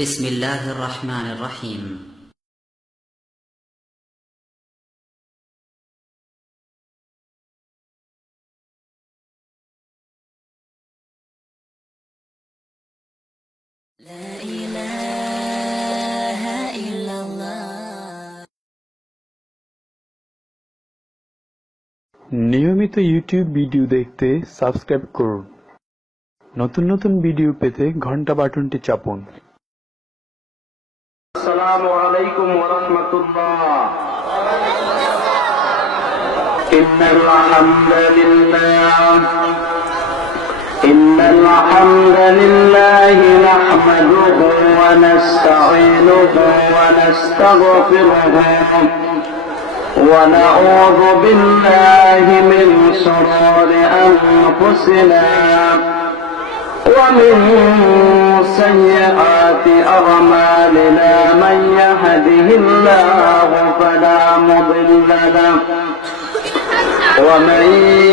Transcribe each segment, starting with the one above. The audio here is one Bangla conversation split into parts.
بسم الله الرحمن الرحيم. لا إله إلا الله. নিয়মিত ইউটিউব ভিডিও দেখতে সাবস্ক্রাইব করুন। নতুন নতুন ভিডিও পেতে ঘন্টা বাটনটি চাপুন। السلام عليكم ورحمة الله. إن الحمد لله نحمده ونستعينه ونستغفره ونعوذ بالله من شرور أنفسنا ومن سيئات أعمالنا من يهده الله فلا مضل له ومن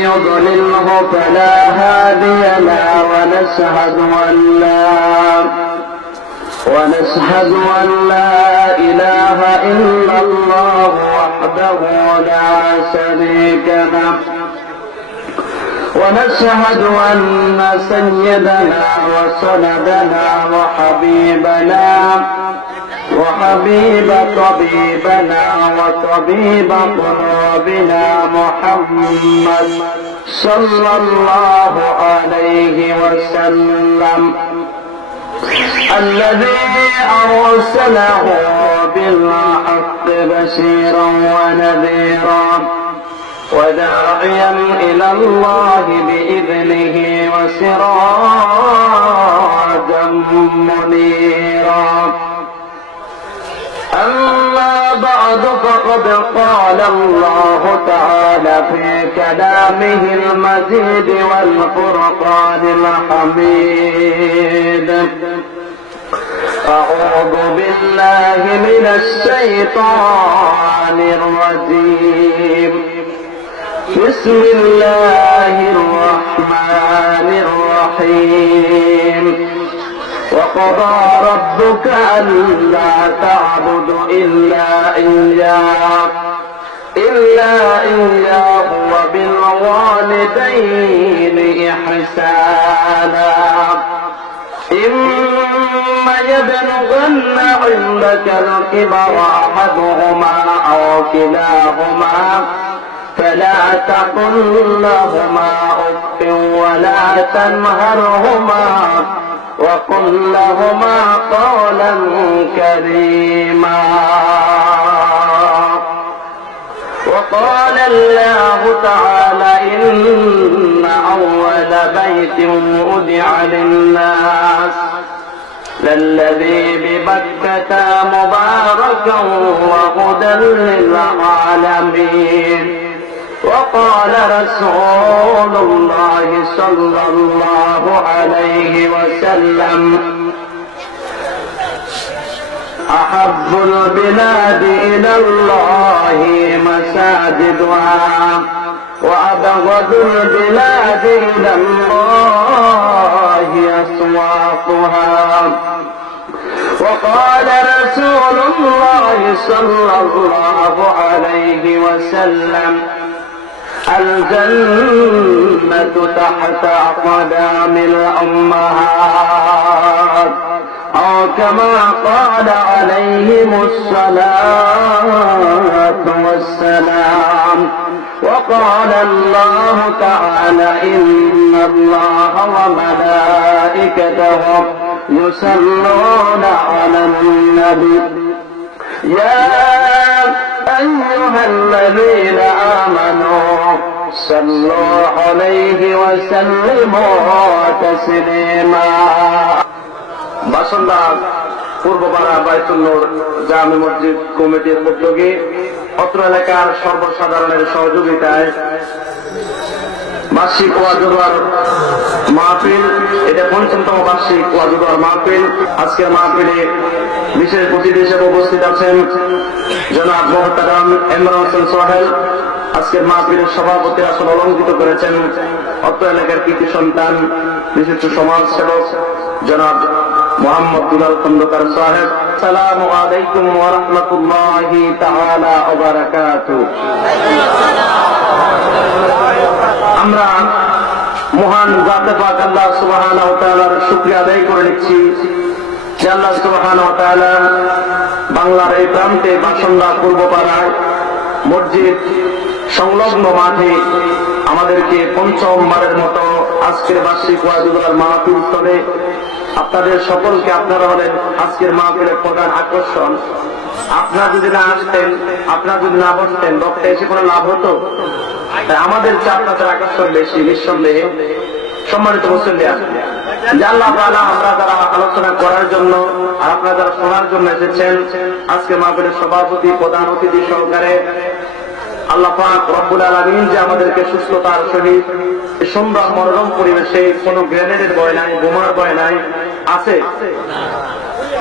يضلله فلا هادي له ونشهد أن لا إله إلا الله وحده لا شريك له ونشهد أن سيدنا وسندنا وحبيب طبيبنا وطبيب قلوبنا محمد صلى الله عليه وسلم الذي أرسله بالحق بشيرا ونذيرا وداعيا إلى الله بإذنه وسراجا منيرا. أما بعد فقد قال الله تعالى في كلامه المجيد والفرقان الحميد: أعوذ بالله من الشيطان الرجيم. بسم الله الرحمن الرحيم. وقضى ربك ألا تعبدوا إلا إياه وبالوالدين إحسانا. إما يبلغن عندك الكبر أحدهما أو كلاهما فلا تقل لهما أف ولا تنهرهما وقل لهما قولا كريما. وقال الله تعالى: إن أول بيت وضع للناس للذي ببكة مباركا وهدى للعالمين. وقال رسول الله صلى الله عليه وسلم: أحب البلاد إلى الله مساجدها وأبغض البلاد إلى الله أسواقها. وقال رسول الله صلى الله عليه وسلم: الجنة تحت أقدام الأمهات، أو كما قال عليهم الصلاة والسلام. وقال الله تعالى: إن الله وملائكته يصلون على النبي يا أيها الذين آمنوا صلوا عليه وسلموا تسليما. বাসন্ডা পূর্বপাড়া বাইতুল নূর জামে মসজিদ কমিটির উদ্যোগে অত্র এলাকার সর্বসাধারণের সহযোগিতায় বার্ষিক ওয়াজুদার মাহফিল, এটা ৫৫তম বার্ষিক ওয়াজুদার মাহফিল। আজকের মাহফিলে বিশেষ অতিথি হিসেবে উপস্থিত আছেন জনাব মোহতারাম ইমরান হোসেন সোহেল। আজকের মাহফিলের সভাপতি আসন অলঙ্কৃত করেছেন অত্র এলাকার কৃতি সন্তান বিশিষ্ট সমাজ সেবক জনাব মোহাম্মদ দুলাল খন্দকার সাহেব। আসসালামু আলাইকুম ওয়া রাহমাতুল্লাহি তাআলা ওয়া বারাকাতুহু। আমরা মহান জাতে পাক আল্লাহ সুবহানাহু ওয়া তাআলার শুকরিয়া আদায় করে নিচ্ছি যে আল্লাহ সুবহানাহু ওয়া তাআলা বাংলার এই প্রান্তে বাসন্দা পূর্বপাড়ায় মসজিদ সংলগ্ন মাঠে আমাদেরকে পঞ্চমবারের মতো আজকের বার্ষিক ওয়াজুল মাহফিল স্থলে আপনাদের সকলকে, আপনারা হলেন আজকের মাহফিলের প্রধান আকর্ষণ। আপনারা যদি না আসতেন, আপনারা যদি না বসতেন, বক্তা এসে কোনো লাভ হতো? আমাদের আপনাদের আকর্ষণ বেশি, নিঃসন্দেহে। সম্মানিত মুসলিম, আল্লাহ তাআলা আমরা যারা আলোচনা করার জন্য আর আপনারা যারা শোনার জন্য এসেছেন, আজকে মাহফিলের সভাপতি, প্রধান অতিথি সহকারে আল্লাহ পাক রব্বুল আলামিন যে আমাদেরকে সুস্থতার সহিত সুন্দর মনোরম পরিবেশে, কোনো গ্রেনেডের ভয় নাই, বোমার ভয় নাই, আছে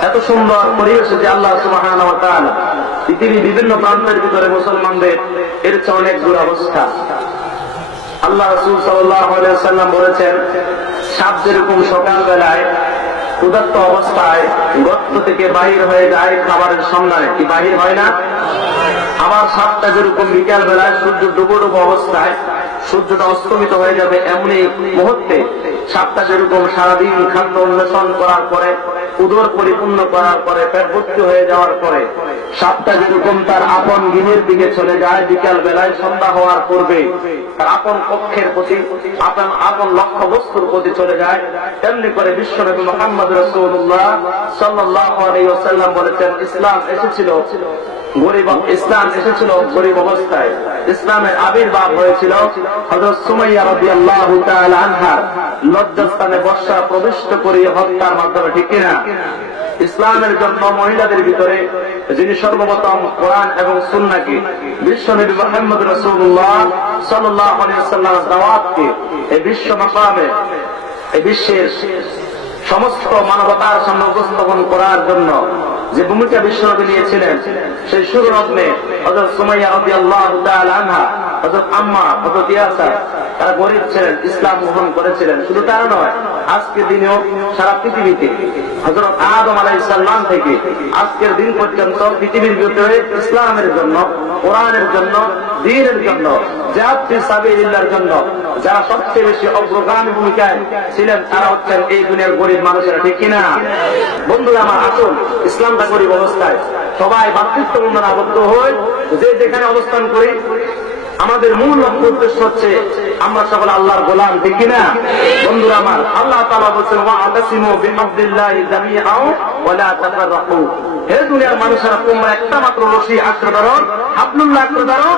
এত সুন্দর পরিবেশে যে আল্লাহ সুবহানাহু ওয়া তাআলা পৃথিবীর বিভিন্ন প্রান্তের ভিতরে মুসলমানদের এর চেয়ে অনেক দুরবস্থা। আল্লাহ রাসূল সাল্লাল্লাহু আলাইহি ওয়াসাল্লাম বলেছেন, সাপ যেরকম সকাল বেলায় ক্ষুধার্ত অবস্থায় গর্ত থেকে বাহির হয়ে যায় খাবারের সন্ধানে, কি বাহির হয় না? আবার সাপটা যেরকম বিকাল বেলায় সূর্য ডুবো ডুবো অবস্থায় সূর্যটা অস্তমিত হয়ে যাবে এমনি মুহূর্তে সাপটা যেরকম সারাদিন খাদ্য অন্বেষণ করার পরে, উদর পরিপূর্ণ করার পরে, পেট ভর্তি হয়ে যাওয়ার পরে সাপটা যেরকম তার আপন গৃহের দিকে চলে যায় বিকাল বেলায় সন্ধ্যা হওয়ার পূর্বে, তার আপন কক্ষের প্রতি, আপন লক্ষ্য বস্তুর প্রতি চলে যায়, তেমনি করে বিশ্বনবী মুহাম্মদ রাসূলুল্লাহ সাল্লাল্লাহু আলাইহি ওয়াসাল্লাম বলেছেন, ইসলাম এসেছিল গরীব অবস্থায়। ইসলামের আবির্ভাব হয়েছিল হযরত সুমাইয়া রাদিয়াল্লাহু তাআলা আনহার লজ্জাস্থানে বর্ষা প্রবিষ্ট করিয়ে হত্যার মাধ্যমে, ঠিক কিনা? ইসলামের জন্য মহিলাদের ভিতরে যিনি সর্বপ্রথম কোরআন এবং সুন্নাহকে, বিশ্বনবী মুহাম্মদ রাসূলুল্লাহ সাল্লাল্লাহু আলাইহি ওয়াসাল্লামের দাওয়াতকে এই বিশ্ব মাকামে, এই বিশ্বের সমস্ত মানবতার সামনে উপস্থাপন করার জন্য যে ভূমিকা বিশ্বনবী নিয়েছিলেন, সেই শুরু লগ্নে হযরত সুমাইয়া রাদিয়াল্লাহু তাআলা আনহা, হযরত আম্মা, হযরত ইয়াসার, তারা গরীব ছিলেন, ইসলাম গ্রহণ করেছিলেন। শুধু তারা নয়, আজকের দিনেও সারা পৃথিবীতে হযরত আদম আলাইহিস সালাম থেকে আজকের দিন পর্যন্ত পৃথিবীর ভিতরে ইসলামের জন্য, কোরআনের জন্য, দ্বীনের জন্য, জিহাদ ফি সাবিলিল্লাহর জন্য যারা সবচেয়ে বেশি অগ্রগামী ভূমিকায় ছিলেন, তারা হচ্ছেন এই দুনিয়ার গরীব মানুষেরা, ঠিক কিনা? বন্ধুরা আমার, আসুন ইসলামটা গরীব অবস্থায় সবাই ভাতৃত্ব বন্ধনে আবদ্ধ হয়ে যে যেখানে অবস্থান করি, আমাদের মূল লক্ষ্য উদ্দেশ্য হচ্ছে আমরা সকল আল্লাহর গোলাম, ঠিক কিনা? বন্ধুরা আমার, আল্লাহ তাআলা বলেছেন, ওয়া'তাসিমু বিহাবলিল্লাহি জামিআন ওয়া লা তাফাররাকু। হে দুনিয়ার মানুষেরা, তোমরা একটা মাত্র রশি আঁকড়ে ধরো, হাবলুল্লাহ আঁকড়ে ধরো,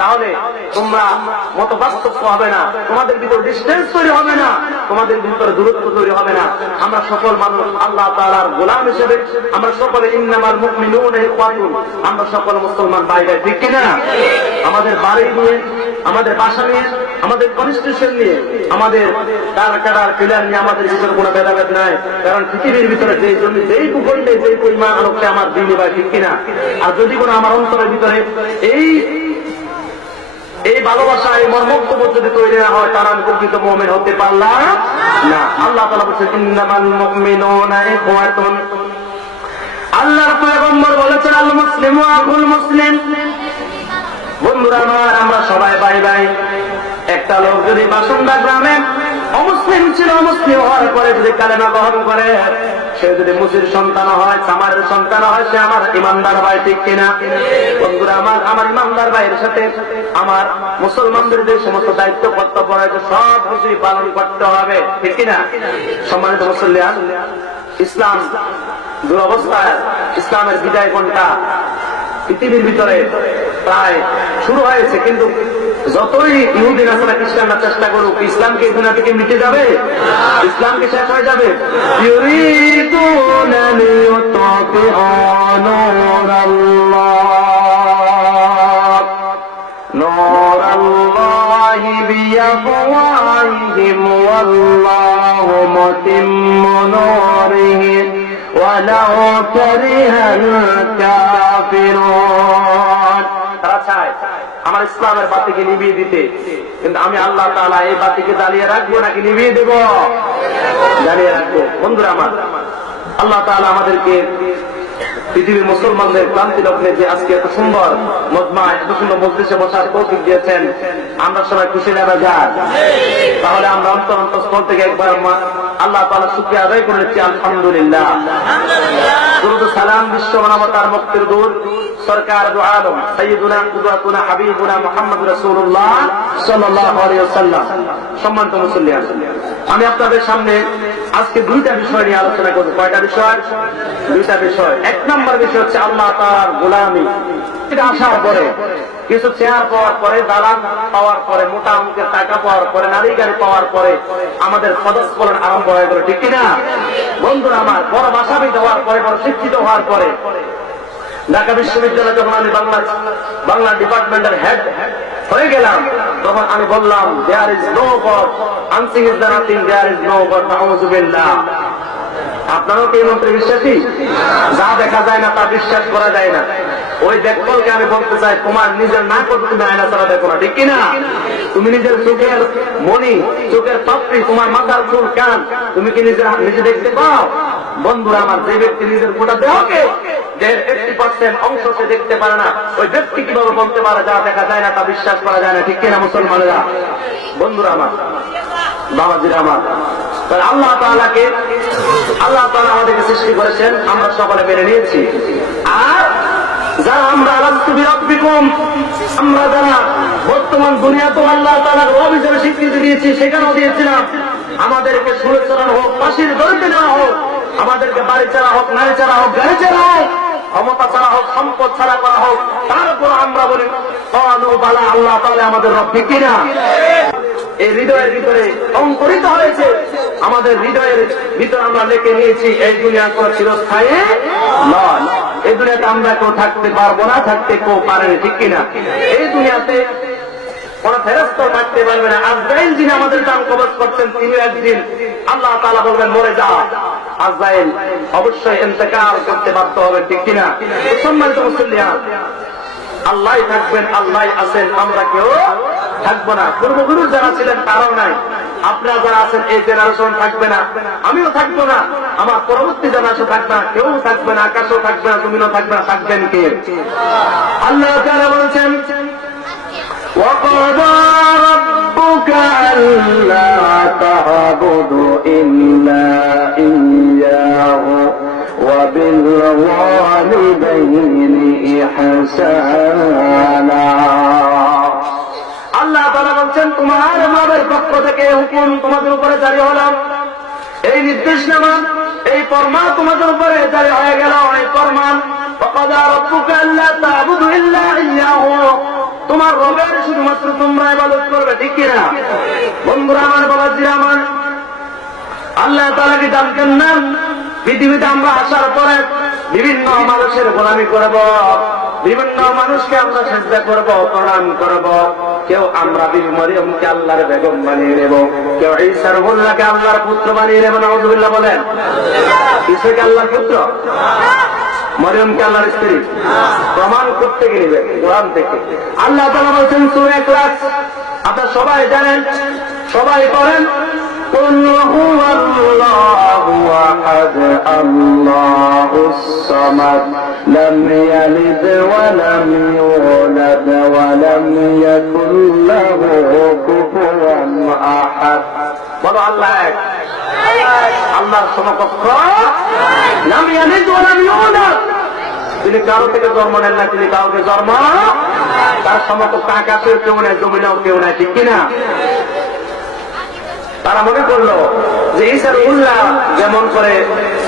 তাহলে তোমরা মতপার্থক্য হবে না, তোমাদের ভিতরে ডিস্টেন্স তৈরি হবে না, তোমাদের ভিতরে দূরত্ব তৈরি হবে না। আমরা সকল মানুষ আল্লাহ তাআলার গোলাম হিসেবে আমরা সকলে ইন্নামাল মুমিনুনা ইখওয়াতুন, আমরা সকল মুসলমান ভাই ভাই, ঠিক কিনা? আমাদের বাড়ি নিয়ে, আমাদের বাসা নিয়ে, আমাদের কনস্টিটিউশন নিয়ে, আমাদের কারার পিলার নিয়ে আমাদের ভিতরে কোনো ভেদাভেদ নাই। কারণ পৃথিবীর ভিতরে যেই ভূখণ্ডে যেই পরিমাণ আলোকে আমার দিনই ভাই, ঠিক কিনা? আর যদি কোনো আমার অন্তরের ভিতরে এই ভালোবাসা, এই মর্মত্ব যদি তৈরি না হয়, তারা আমি প্রকৃত মুমিন হতে পারলাম না। আল্লাহ তাআলা বলেছেন, ইন্নামাল মুমিনুনা ইখওয়াতুন। আল্লাহর পয়গম্বর বলেছেন, আল মুসলিমু আখুল মুসলিম। বন্ধুরা আমার, আমরা সবাই ভাই ভাই। একটা লোক যদি বাসন্দা গ্রামে অমুসলিম ছিল, অমুসলিম হওয়ার পরে যদি কালেমা গ্রহণ করে, সে যদি মুসলিম সন্তান হয়, সামারের সন্তান হয়, সে আমার ইমানদার ভাই, ঠিক কিনা? বন্ধুরা আমার ইমানদার ভাইয়ের সাথে আমার মুসলমানদের যে সমস্ত দায়িত্ব কর্তব্য রয়েছে সব কিছুই পালন করতে হবে, ঠিক কিনা? সম্মানিত মুসলিয়ান, ইসলাম দুরবস্থায়, ইসলামের বিদায় ঘণ্টা পৃথিবীর ভিতরে প্রায় শুরু হয়েছে, কিন্তু যতই ইহুদি নাসারা খ্রিস্টানরা চেষ্টা করুক, ইসলামকে এই দুনিয়া থেকে মিটে যাবে? ইসলামকে শেষ হয়ে যাবে? ইউরিদুনা লিইউতফিউ নূরাল্লাহি বিআফওয়াহিহিম ওয়াল্লাহু মুতিম্মু নূরিহি ওয়ালাউ কারিহাল কাফিরুন। তারা চায় আমার ইসলামের বাতিকে নিভিয়ে দিতে, কিন্তু আমি আল্লাহ তাআলা এই বাতিকে জ্বালিয়ে রাখবো নাকি নিভিয়ে দেব? জ্বালিয়ে রাখবো। বন্ধুরা আমার, আল্লাহ তাআলা আমাদেরকে পৃথিবীর মুসলমানদের ক্লান্তি লগ্নে যে আজকে এত সুন্দর মজমা, এত সুন্দর মজলিসে বসার তৌফিক দিয়েছেন, আমরা সবাই খুশি না যাক? তাহলে আমরা অন্তরস্থল থেকে একবার আল্লাহ তাআলা শুকরিয়া আদায় করে নিচ্ছি, আলহামদুলিল্লাহ। দুরূদ ও সালাম বিশ্ব মানবতার মুক্তির দূত সরকার দু আলম সাইয়্যিদুনা কুদওয়াতুনা হাবিবুনা মুহাম্মদ রাসূলুল্লাহ সাল্লাল্লাহু আলাইহি ওয়াসাল্লাম। সম্মানিত মুসল্লিয়ান, আমি আপনাদের সামনে আজকে দুইটা বিষয় নিয়ে আলোচনা করব। কয়টা বিষয়? দুইটা বিষয়। এক নম্বর বিষয় হচ্ছে আল্লাহ তাআলার গোলামি। এটা আসার পরে, কিছু চেয়ার পাওয়ার পরে, দালান পাওয়ার পরে, মোটা অঙ্কের টাকা পাওয়ার পরে, নারী গাড়ি পাওয়ার পরে আমাদের পদস্খলন আরম্ভ হয়ে গেল, ঠিক কিনা? বন্ধুরা আমার, বড় ভাষাবিদ হওয়ার পরে, বড় শিক্ষিত হওয়ার পরে, ঢাকা বিশ্ববিদ্যালয়ে যখন আমি বাংলা ডিপার্টমেন্টের হেড হয়ে গেলাম, তখন আমি বললাম, দেয়ার ইজ নো গড, আনসিং is the nothing, there is no God, নাউযু বিল্লাহ। আপনারাও কি এই মন্ত্রে বিশ্বাসী? যা দেখা যায় না তা বিশ্বাস করা যায় না। ওই দেখবলকে আমি বলতে চাই, তোমার নিজের না করতে তুমি আয়না ছাড়া দেখো না, ঠিক কিনা? তুমি নিজের চোখের মণি, চোখের পাপড়ি, তোমার মাথার চুল, কান, তুমি কি নিজে দেখতে পাও? বন্ধুরা আমার, যে ব্যক্তি নিজের গোটা দেহকে 80% অংশ সে দেখতে পারে না, ওই ব্যক্তি কিভাবে বলতে পারে যা দেখা যায় না তা বিশ্বাস করা যায় না, ঠিক কিনা মুসলমানেরা? বন্ধুরা আমার, বাবাজিরা আমার, আল্লাহ তাআলা আমাদেরকে সৃষ্টি করেছেন, আমরা সকলে মেনে নিয়েছি। আর যারা আমরা আমরা যারা বর্তমান দুনিয়াতে আল্লাহ তাআলার অভিযানে স্বীকৃতি দিয়েছি, সেখানেও দিয়েছিলাম আমাদেরকে সুরে চড়ানো হোক, ফাঁসির দড়িতে নেওয়া হোক, আমাদেরকে বাড়ি ছাড়া হোক, নারী ছাড়া হোক, গাড়ি ছাড়া হোক, ক্ষমতা ছাড়া হোক, সম্পদ ছাড়া করা হোক, তারপর আমরা বলি বালা, আল্লাহ তাআলা আমাদের রব, ঠিক কিনা? এই হৃদয়ের ভিতরে অঙ্কুরিত হয়েছে, আমাদের হৃদয়ের ভিতরে আমরা লিখে নিয়েছি, এই দুনিয়া কোনো চিরস্থায়ী নয়। এই দুনিয়াতে আমরা কেউ থাকতে পারবো না, থাকতে কেউ পারে না, ঠিক কিনা? এই দুনিয়াতে কোন ফেরেশতা থাকতে পারবে না। আজরাইল যিনি আমাদের জান কবজ করছেন, তিনি একদিন আল্লাহ তাআলা বলবেন মরে যা। আজরাইল অবশ্যই ইন্তেকাল করতে বাধ্য হবে, ঠিক কিনা? সম্মানিত মুসলিয়ান, আল্লাহ থাকবেন, আল্লাহ আছেন, আমরা কেউ থাকবো না। পূর্বগুরু যারা ছিলেন তারাও নাই, আপনারা যারা আছেন এই জেনারেশন থাকবে না, আমিও থাকবো না, আমার পরবর্তী জেনারেশন থাকবে না, কেউ থাকবে না, আকাশও থাকবে না, জমিনও থাকবে না, থাকবেন কে? আল্লাহ তাআলা বলেছেন, وَقَضَى رَبُّكَ أَلَّا تَعْبُدُوا إِلَّا إِيَّاهُ وَبِالْوَالِدَيْنِ إِحْسَانًا। আল্লাহ তাআলা বলছেন, তোমার রবের পক্ষ থেকে হুকুম তোমাদের উপরে জারি হলো, এই নির্দেশনামা, এই ফরমান তোমাদের উপরে জারি হয়ে গেল, এই ফরমান وَقَضَى رَبُّكَ أَلَّا تَعْبُدُوا إِلَّا إِيَّاهُ, তোমার রবের শুধুমাত্র তোমরা ইবাদত করবে, ঠিক কিনা? বন্ধুরা আমার, বাবাজিরা আমার, আল্লাহ তাআলা কি জানতেন না পৃথিবীতে আমরা আসার পরে বিভিন্ন মানুষের গোলামি করব, বিভিন্ন মানুষকে আমরা সিজদা করব, প্রণাম করব। কেউ আমরা বিবি মরিয়মকে আল্লাহর বেগম বানিয়ে নেব, কেউ ঈসা রুহুল্লাহকে আল্লাহর পুত্র বানিয়ে নেব। নাউযুবিল্লাহ বলেন। ঈসাকে আল্লাহর পুত্র, মরিয়মকে আল্লাহর স্ত্রী, প্রমাণ করতে গেলে কোরআন থেকে। আল্লাহ তাআলা বলেছেন সূরা ইখলাস, আপনারা সবাই জানেন, সবাই পড়েন, قُلْ هُوَ اللَّهُ أَحَدٌ اللَّهُ الصَّمَدُ لَمْ يَلِدْ وَلَمْ يُولَدْ وَلَمْ يَكُنْ لَهُ كُفُوًا أَحَدٌ। বলো আল্লাহ এক, আল্লাহর সমকক্ষ লাম ইয়ালিদ ওয়া লাম ইউলাদ, তিনি কারো থেকে জন্ম নেন না, তিনি কাউকে জন্ম, তার সমকক্ষ আকাশের কেউ নাই, জমিনেও কেউ নাই, ঠিক কিনা? তারা মনে করলো যে ঈসা রুহুল্লাহ যেমন করে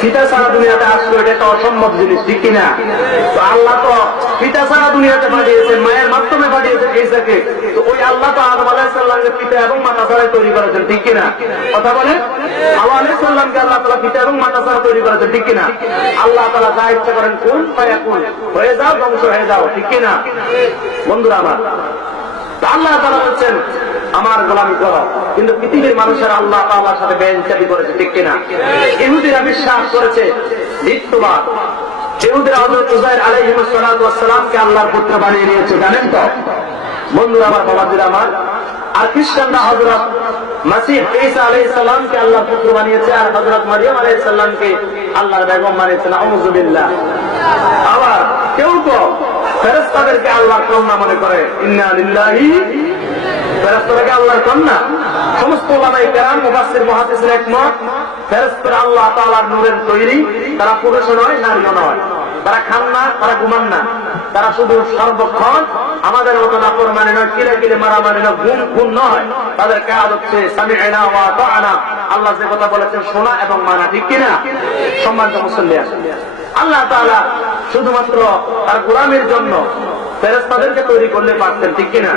পিতা ছাড়া দুনিয়াতে আসলো, এটা একটা অসম্ভব জিনিস, ঠিক কিনা? তো আল্লাহ তো পিতা ছাড়া দুনিয়াতে পাঠিয়েছেন, মায়ের মাধ্যমে পাঠিয়েছেন ঈসাকে। তো ওই আল্লাহ তো আদম আলাইহিস সালামকে পিতা এবং মাতা ছাড়াই তৈরি করেছেন, ঠিক কিনা? কথা বলে, হাওয়া আলাইহিস সালামকে আল্লাহ তাআলা পিতা এবং মাতা ছাড়া তৈরি করেছেন, ঠিক কিনা? আল্লাহ তাআলা যা ইচ্ছা করেন, কুন ফায়াকুন, হয়ে যাও, ধ্বংস হয়ে যাও, ঠিক কিনা? বন্ধুরা আমার, আল্লাহ তাআলা বলছেন আমার গোলামি করো, কিন্তু পৃথিবীর মানুষেরা আল্লাহ তাআলার সাথে বেইনসাফি করেছে, ঠিক কিনা? ইহুদিরা বিশ্বাস করেছে দ্বিত্ববাদ। ইহুদিরা হযরত উযাইর আলাইহিস সালাতু ওয়াস সালামকে আল্লাহর পুত্র বানিয়ে নিয়েছে, জানেন তো? বন্ধুরা আমার, বাবাজিরা আমার, আর খ্রিস্টানরা হযরত মসিহ ঈসা আলাইহিস সালামকে আল্লাহর পুত্র বানিয়েছে, আর হযরত মারিয়াম আলাইহিস সালামকে আল্লাহর বেগম বানিয়েছে। নাউযু বিল্লাহ। আবার কেউ কেউ ফেরেশতাদেরকে আল্লাহর কন্যা মনে করে। ইন্না লিল্লাহি, ফেরেশতাদেরকে আল্লাহর কন্যা। সমস্ত উলামায়ে কেরাম, মুফাসসির, মুহাদ্দিসিন একমত, ফেরেশতারা আল্লাহ তাআলার নূরের তৈরি। তারা পুরুষও নয়, নারীও নয়। তারা খান না, তারা ঘুমান না। তারা শুধু সর্বক্ষণ আমাদের মতো নাফরমানি নয়, কিলে কিলে মারামারি নয়, গুণ নয়। তাদের কাজ হচ্ছে সামি'না ওয়া আতা'না। আল্লাহ যে কথা বলেছেন শোনা এবং মানা, ঠিক কিনা? সম্মানিত মুসল্লিয়ান, আল্লাহ তাআলা শুধুমাত্র তার গোলামের জন্য ফেরেশতাদেরকে তৈরি করলে পারতেন, ঠিক কিনা?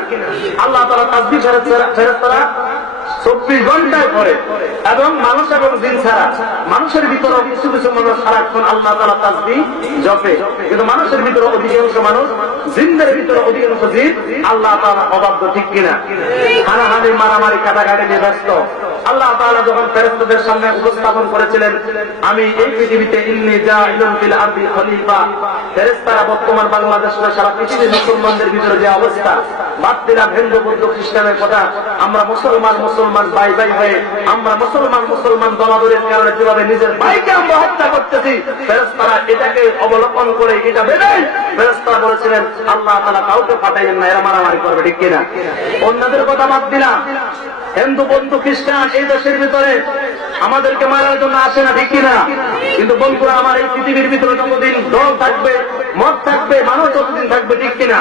আল্লাহ তাআলা তাসবিহ ফেরেশতারা 24 ঘন্টায় পড়ে, এবং মানুষ এবং জিন ছাড়া মানুষের ভিতরে কিছু কিছু মানুষ সারাক্ষণ আল্লাহ তাআলা তাসবিহ জপে, কিন্তু মানুষের ভিতরে অধিকাংশ মানুষ, জিনদের ভিতরে অধিকাংশ জিন আল্লাহ তাআলা অবাধ্য, ঠিক কিনা? হানাহানি, মারামারি, কাটাকাটি নিয়ে ব্যস্ত। আল্লাহ তাআলা যখন ফেরেশতাদের সামনে উপস্থাপন করেছিলেন, আমি এই পৃথিবীতে ইন্নী জাইলুন ফিল আরদি খলিফা, ফেরেশতারা বর্তমান বাংলাদেশ না সারা পৃথিবীর মুসলমানদের ভিতরে যে অবস্থা, বাদ দিলাম হিন্দু, বৌদ্ধ, খ্রিস্টানের কথা, আমরা মুসলমান ভাই ভাই হয়ে আমরা মুসলমান দলাদলের কারণে যেভাবে নিজের ভাইকে আমরা হত্যা করতেছি, ফেরেশতারা এটাকে অবলম্বন করে এটা ভেবে ফেরেশতারা বলেছিলেন আল্লাহ তাআলা কাউকে পাঠাইলেন না, এরা মারামারি করবে, ঠিক কিনা? অন্যদের কথা বাদ দিলাম, হিন্দু, বৌদ্ধ, খ্রিস্টান এই দেশের ভিতরে আমাদেরকে মারার জন্য আসে না, ঠিক কিনা? কিন্তু বন্ধুরা, আমার এই পৃথিবীর ভিতরে যতদিন দল থাকবে, মত থাকবে, মানুষ ততদিন থাকবে, ঠিক কিনা?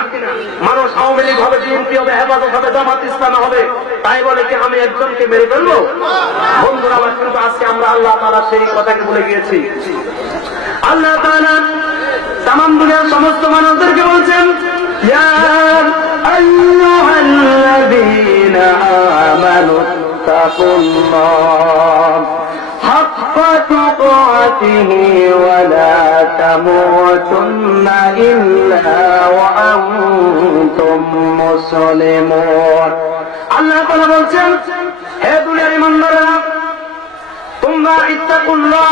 মানুষ আওয়ামী লীগ হবে, বিএনপি হবে, হেফাজত হবে, জামাত ইসলাম হবে, তাই বলে কি আমি একজনকে মেরে ফেলবো? বন্ধুরা আমার, কিন্তু আজকে আমরা আল্লাহ তাআলা সেই কথাকে ভুলে গিয়েছি। আল্লাহ তাআলা তামাম দুনিয়ার সমস্ত মানুষদেরকে বলছেন, ইয়া আইয়ুহাল্লাযীনা আমানু তাকুল্লাহ হাক্কা তুকাতিহি ওয়া লা তামুতুন্না ইল্লা ওয়া আনতুম মুসলিমুন। আল্লাহ তাআলা বলছেন, হে দুনিয়ার ঈমানদাররা, তোমরা ইত্তাকুল্লাহ,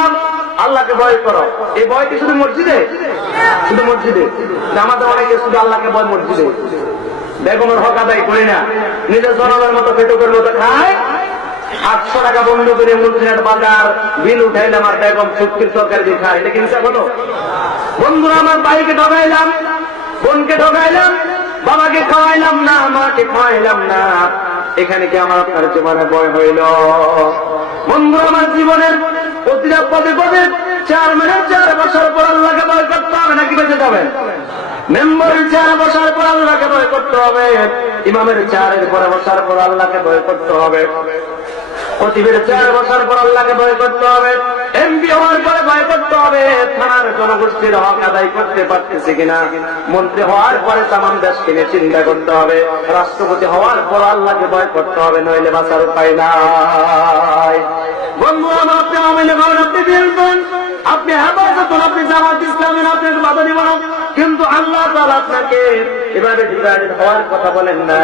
আল্লাহকে ভয় করো। এই ভয় কি শুধু মসজিদে? শুধু মসজিদে? আমাদের অনেকে শুধু আল্লাহকে ভয় মসজিদে, বেগমের হক আদায় করি না, নিজের জনগণের মতো পেটুকের মতো খায়, 800 টাকা বন্ধ করে মুন্সিহাট বাজার বিল উঠাইলাম আর বেগম শুটকির তরকারি দিয়ে খায়, এটা কিনছে কত? বন্ধুরা আমার, ভাইকে ঠকাইলাম, বোনকে ঠকাইলাম, বাবাকে খাওয়াইলাম না, মাকে খাওয়াইলাম না, এখানে কি আমার আপনার জীবনে ভয় হইল? বন্ধু আমার, জীবনের প্রতিটা পদে পদে 4 মিনিট 4 বছর পর আল্লাহকে ভয় করতে হবে, নাকি বেঁচে যাবেন? মেম্বারের 4 বছর পর আল্লাহকে ভয় করতে হবে, ইমামের 4 পরে বছর পর আল্লাহকে ভয় করতে হবে, খতিবের 4 বছর পর আল্লাহকে ভয় করতে হবে, এমপি হওয়ার পরে ভয় করতে হবে, থানার জনগোষ্ঠীর হক আদায় করতে পারতেছে কিনা, মন্ত্রী হওয়ার পরে তামাম দেশকে নিয়ে চিন্তা করতে হবে, রাষ্ট্রপতি হওয়ার পর আল্লাহকে ভয় করতে হবে, নইলে বাঁচার উপায় নাই। বন্ধু আমার, আপনি আওয়ামী লীগ হন, আপনি বিএনপি, আপনি হেফাজত হন, আপনি জামাত ইসলামী, আপনাকে বাধা দিব না, কিন্তু আল্লাহ তাআলা আপনাকে এভাবে ডিভাইডেড হওয়ার কথা বলেন না।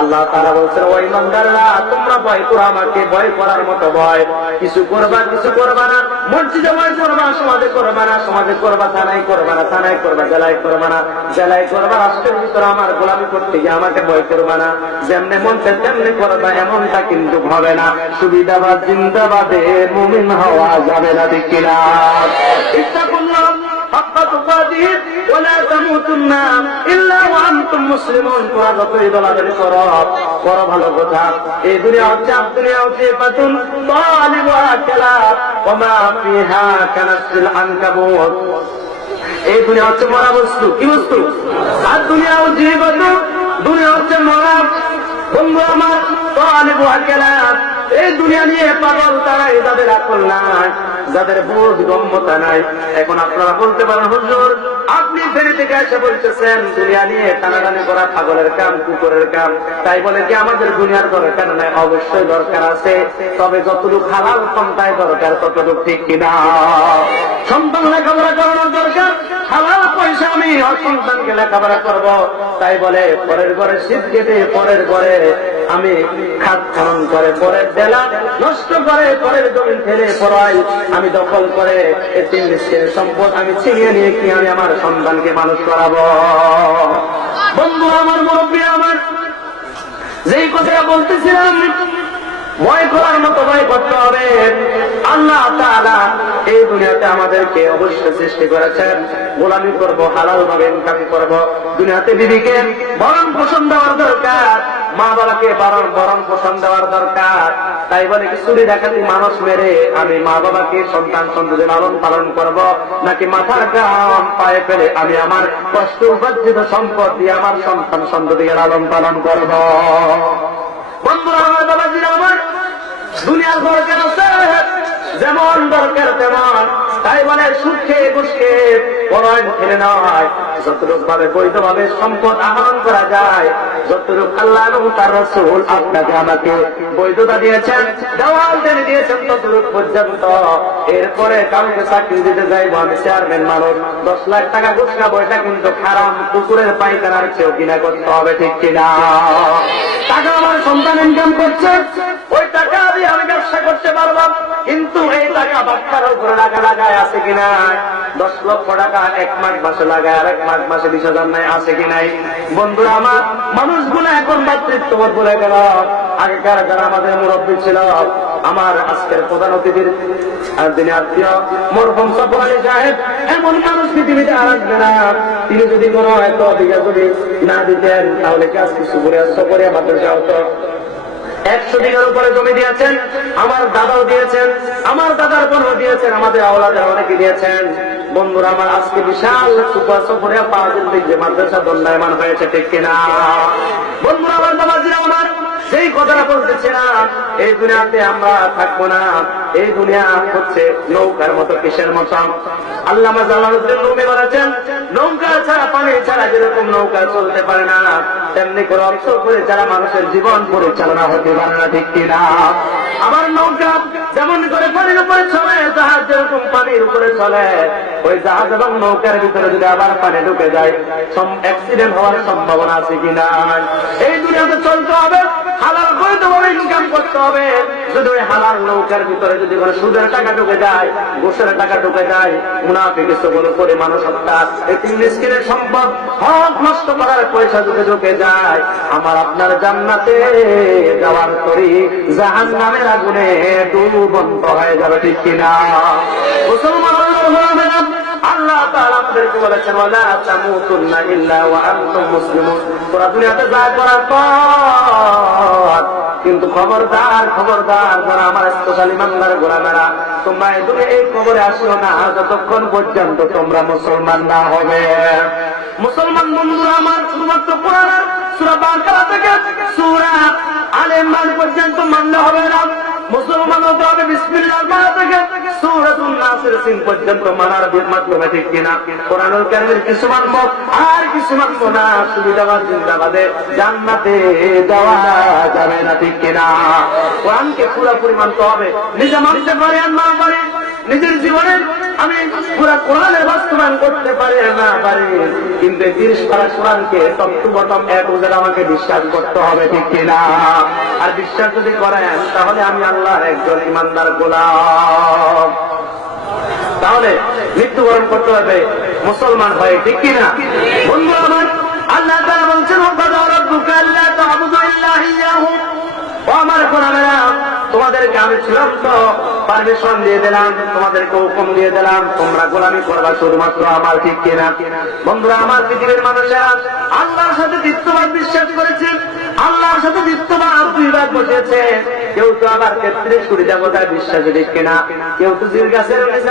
আল্লাহ তাআলা বলছেন, ও ঈমানদাররা, তোমরা ভয় করো আমাকে, ভয় করার মতো ভয়, কিছু করবা কিছু করবা না, মসজিদে ভয় করবা, সমাজে করবা না, সমাজে করবা, থানায় করবা না, থানায় করবা, জেলায় করবা না, জেলায় করবা, রাষ্ট্রের ভিতরে আমার গোলামি করতে গিয়ে আমাকে ভয় করবা না, যেমনে মন চায় তেমনি করবা, এমনটা কিন্তু হবে না। সুবিধাবাদ জিন্দাবাদে মুমিন হওয়া যাবে না, ঠিক কিনা? ইত্তাকুল্লাহ হাক্কা তুকাতিহি ওয়া লা তামুতুন্না ইল্লা ওয়া আনতুম মুসলিমুন। তোমরা যতই দলাদলি করো, করো ভালো কথা। এই দুনিয়া হচ্ছে পাতুন তালিবুহা কালাব ওয়া মা ফিহা কানাসিল আনকাবুত। এই দুনিয়া হচ্ছে মরা বস্তু। কি বস্তু? আর দুনিয়া হচ্ছে জীবন, দুনিয়া হচ্ছে মরা। বন্ধু আমার, তালিবুহা কালাব, এই দুনিয়া নিয়ে পাগল তারাই, যাদের আকল নাই, যাদের বোধ গম্যতা নাই। এখন আপনারা বলতে পারেন, হুজুর আপনি ফেরি থেকে এসে বলতেছেন দুনিয়া নিয়ে টানাটানি করা পাগলের কাম, কুকুরের কাম, তাই বলে কি আমাদের দুনিয়ার দরকার নাই? অবশ্যই দরকার আছে, তবে যতটুকু হালাল সন্তায় দরকার ততটুকু, ঠিক কিনা? সন্তান লেখাপড়া করানোর দরকার, হালাল পয়সা আমি সন্তানকে লেখাপড়া করব, তাই বলে পরের ঘরে শীত কেটে, পরের ঘরে আমি খাদ খনন করে, পরের দেলা নষ্ট করে, পরের জমিন ফেলে পড়াই, আমি দখল করে এতিম মিসকিনের সম্পদ আমি ছিনিয়ে নিয়ে কি আমি আমার সন্তানকে মানুষ করাবো? বন্ধু আমার, মুরব্বী আমার, যেই কথাটা বলতেছিলাম, ভয় করার মতো ভয় করতে হবে। আল্লাহ তাআলা এই দুনিয়াতে আমাদেরকে অবশ্যই সৃষ্টি করেছেন, গোলামি করব, হালাল ভাবে ইনকাম করব। দুনিয়াতে বিবিকে ভরণ পোষণ দেওয়ার দরকার, মা বাবাকে ভরণ পোষণ দেওয়ার দরকার। তাই বলে কি চুরি ডাকাতি মানুষ মেরে আমি মা বাবাকে সন্তান সন্ততি লালন পালন করব, নাকি মাথার ঘাম পায়ে ফেলে আমি আমার কষ্ট উপার্জিত সম্পদ দিয়ে আমার সন্তান সন্ততিকে লালন পালন করব? বন্ধুরা আমার, বাবাজিরা আমার, দুনিয়ার দরকার আছে যেমন দরকার তেমন। তাই বলে সুখে ঘুষকে পলায়ন খেলে নয়, যতটুকু ভাবে বৈধ ভাবে সম্পদ আহরণ করা যায়, যতটুকু আল্লাহ এবং তার রাসূল আপনাকে আমাকে বৈধতা দিয়েছেন, দেওয়াল টেনে দিয়েছেন, ততটুকু পর্যন্ত। এরপরে কাউকে চাকরি দিতে যাইবো, আমি চেয়ারম্যান মানুষ, 10 লাখ টাকা ঘুষ খাবো, এটা কিন্তু হারাম, কুকুরের পায়খানার চেয়েও কিনা করতে হবে, ঠিক কিনা? টাকা আমার সন্তান ইনকাম করছে, ওই টাকা দিয়ে আমি ব্যবসা করতে পারলাম, কিন্তু এই টাকা বাচ্চার উপরে লাগায় আছে কিনা? 10 লক্ষ টাকা এক মাসে লাগায়, আর এক মাসে 20,000 নাই, আছে কি নাই? বন্ধুরা আমার, মানুষগুলো এখন ভাতৃত্ববোধ ভুলে গেল। আগেকার যারা আমাদের মুরব্বী ছিল, আমার আজকের প্রধান অতিথির যিনি আত্মীয় মরহুম সফর আলী সাহেব, এমন মানুষ পৃথিবীতে আর আসবে না। তিনি যদি কোনো এত বিঘা যদি না দিতেন, তাহলে কি আজকে সফরে মাদ্রাসা হতো? 100 বিঘার উপরে জমি দিয়েছেন, আমার দাদাও দিয়েছেন, আমার দাদার বোনও দিয়েছেন, আমাদের আওলাদের অনেকে দিয়েছেন। বন্ধুরা আমার, আজকে বিশাল সুপার সফরে 5 দিন যে মাদ্রাসা দণ্ডায়মান হয়েছে, ঠিক কিনা? বন্ধুরা আমার, বাবাজিরা আমার, সেই কথাটা বলতেছিলাম, এই দুনিয়াতে আমরা থাকবো না। এই দুনিয়া হচ্ছে নৌকার মতো, কিসের মতো? আল্লামা জালালউদ্দিন রুমি বলেছেন, নৌকা ছাড়া, পানি ছাড়া যেরকম নৌকা চলতে পারে না, তেমনি করে অর্থ করে যারা মানুষের জীবন পরিচালনা হতে পারে না, ঠিক কিনা? আবার নৌকা যেমন করে পানির উপরে চলে, জাহাজ যেরকম পানির উপরে চলে, ওই জাহাজ এবং নৌকার ভিতরে যদি আবার পানি ঢুকে যায়, অ্যাক্সিডেন্ট হওয়ার সম্ভাবনা আছে কিনা? এই দুনিয়াতে চলতে হবে, হালাল বৈধভাবে ইনকাম করতে হবে। যদি ওই হালাল নৌকার ভিতরে যদি কোনো সুদের টাকা ঢুকে যায়, ঘুষের টাকা ঢুকে যায়, মুনাফিক সকল করে মানুষ হত্যা, এতিম মিসকিনের সম্পদ হক নষ্ট করার পয়সা যদি ঢুকে যায়, আমার আপনার জান্নাতে যাওয়ার তরি জাহান্নামের আগুনে ডুবন্ত হয়ে যাবে, ঠিক কিনা? মুসলমান আল্লাহ তাআলা আমাদেরকে বলেছেন, ওয়ালা তামুতুন্না ইল্লা ওয়া আনতুম মুসলিমুন। তোরা দুনিয়াতে যা করার কর, কিন্তু খবরদার যারা আমার স্পেশাল ইমানদার গোলামেরা, তোমরা এই কবরে আসিও না যতক্ষণ পর্যন্ত তোমরা মুসলমান না হবে। মুসলমান বন্ধুরা আমার, শুধুমাত্র কোরআনের সূরা বাকারা থেকে সূরা আলে ইমরান পর্যন্ত মানলে হবে না। মুসলমান হতে হবে বিসমিল্লাহর পড়া থেকে সূরাতুন নাসের সিন পর্যন্ত মানার মাধ্যমে, ঠিক কিনা? কোরআনুল কারীমের কিছু মানব আর কিছু মানব না, সুবিধাবাদ জিন্দাবাদে জান্নাতে যাওয়া যাবে না, ঠিক কিনা? কোরআনকে পুরোপুরি মানতে হবে। নিজে মানতে পারে আর না পারে, নিজের জীবনে আমি পুরা কোরআনের বাস্তবায়ন করতে পারি না পারি, কিন্তু 30 পারা কোরআনকে তত্ত্বগতম এক ওজের আমাকে বিশ্বাস করতে হবে, ঠিক কিনা? আর বিশ্বাস যদি করেন, তাহলে আমি আল্লাহর একজন ইমানদার গোলাম। তাহলে মৃত্যুবরণ করতে হবে মুসলমান হয়ে, ঠিক কিনা? বন্ধু আমার, আল্লাহ তাআলা বলছেন, ওয়াকাদা রাব্বুকা আল্লা তা'বুদু ইল্লা ইয়্যাহু। ও আমার গোলামেরা, তোমাদেরকে আমি ছিলাম তো পারমিশন দিয়ে দিলাম, তোমাদেরকে হুকুম দিয়ে দিলাম, তোমরা গোলামি করবা শুধুমাত্র আমার, ঠিক কিনা? বন্ধুরা আমার, পৃথিবীর মানুষেরা আল্লাহর সাথে দ্বিত্ববাদ বিশ্বাস করেছে, আল্লাহর সাথে দ্বিত্ববাদ 2 ভাগ বসেছে। কেউ তো আবার 33 কোটি দেবতায় বিশ্বাস, ঠিক কিনা? কেউ তো জিল গাছের নিচে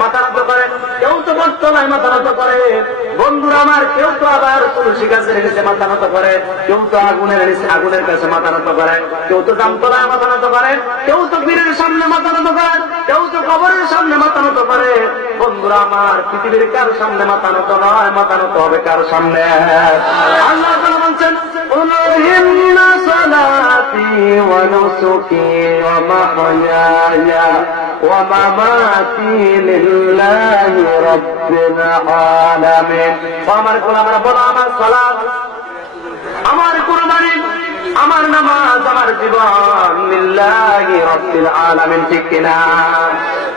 মাথা নত করে, কেউ তো বটতলায় মাথা নত করে। বন্ধুরা আমার, কেউ তো আবার তুলসী গাছের নিচে মাথা নত করে, কেউ তো আগুনের কাছে মাথা নত করে, কেউ তো জামতলায় মাথা নত করে, কেউ তো পীরের সামনে মাথা নত করে, কেউ তো কবরের সামনে মাথা নত করে। বন্ধুরা আমার, পৃথিবীর কার সামনে মাথা নত নয়, মাথা নত হবে কার সামনে? আল্লাহ তাআলা বলছেন, ইন্না সালাতি ওয়া নুসুকি ওয়া মাহইয়ায়া ওয়া মামাতি লিল্লাহি রাব্বিল আলামিন। আমার গোলামেরা বলো, আমার সালাত, আমার কুরবানি, আমার নামাজ, আমার জীবন লিল্লাহি রাব্বিল আলামিন, ঠিক কিনা?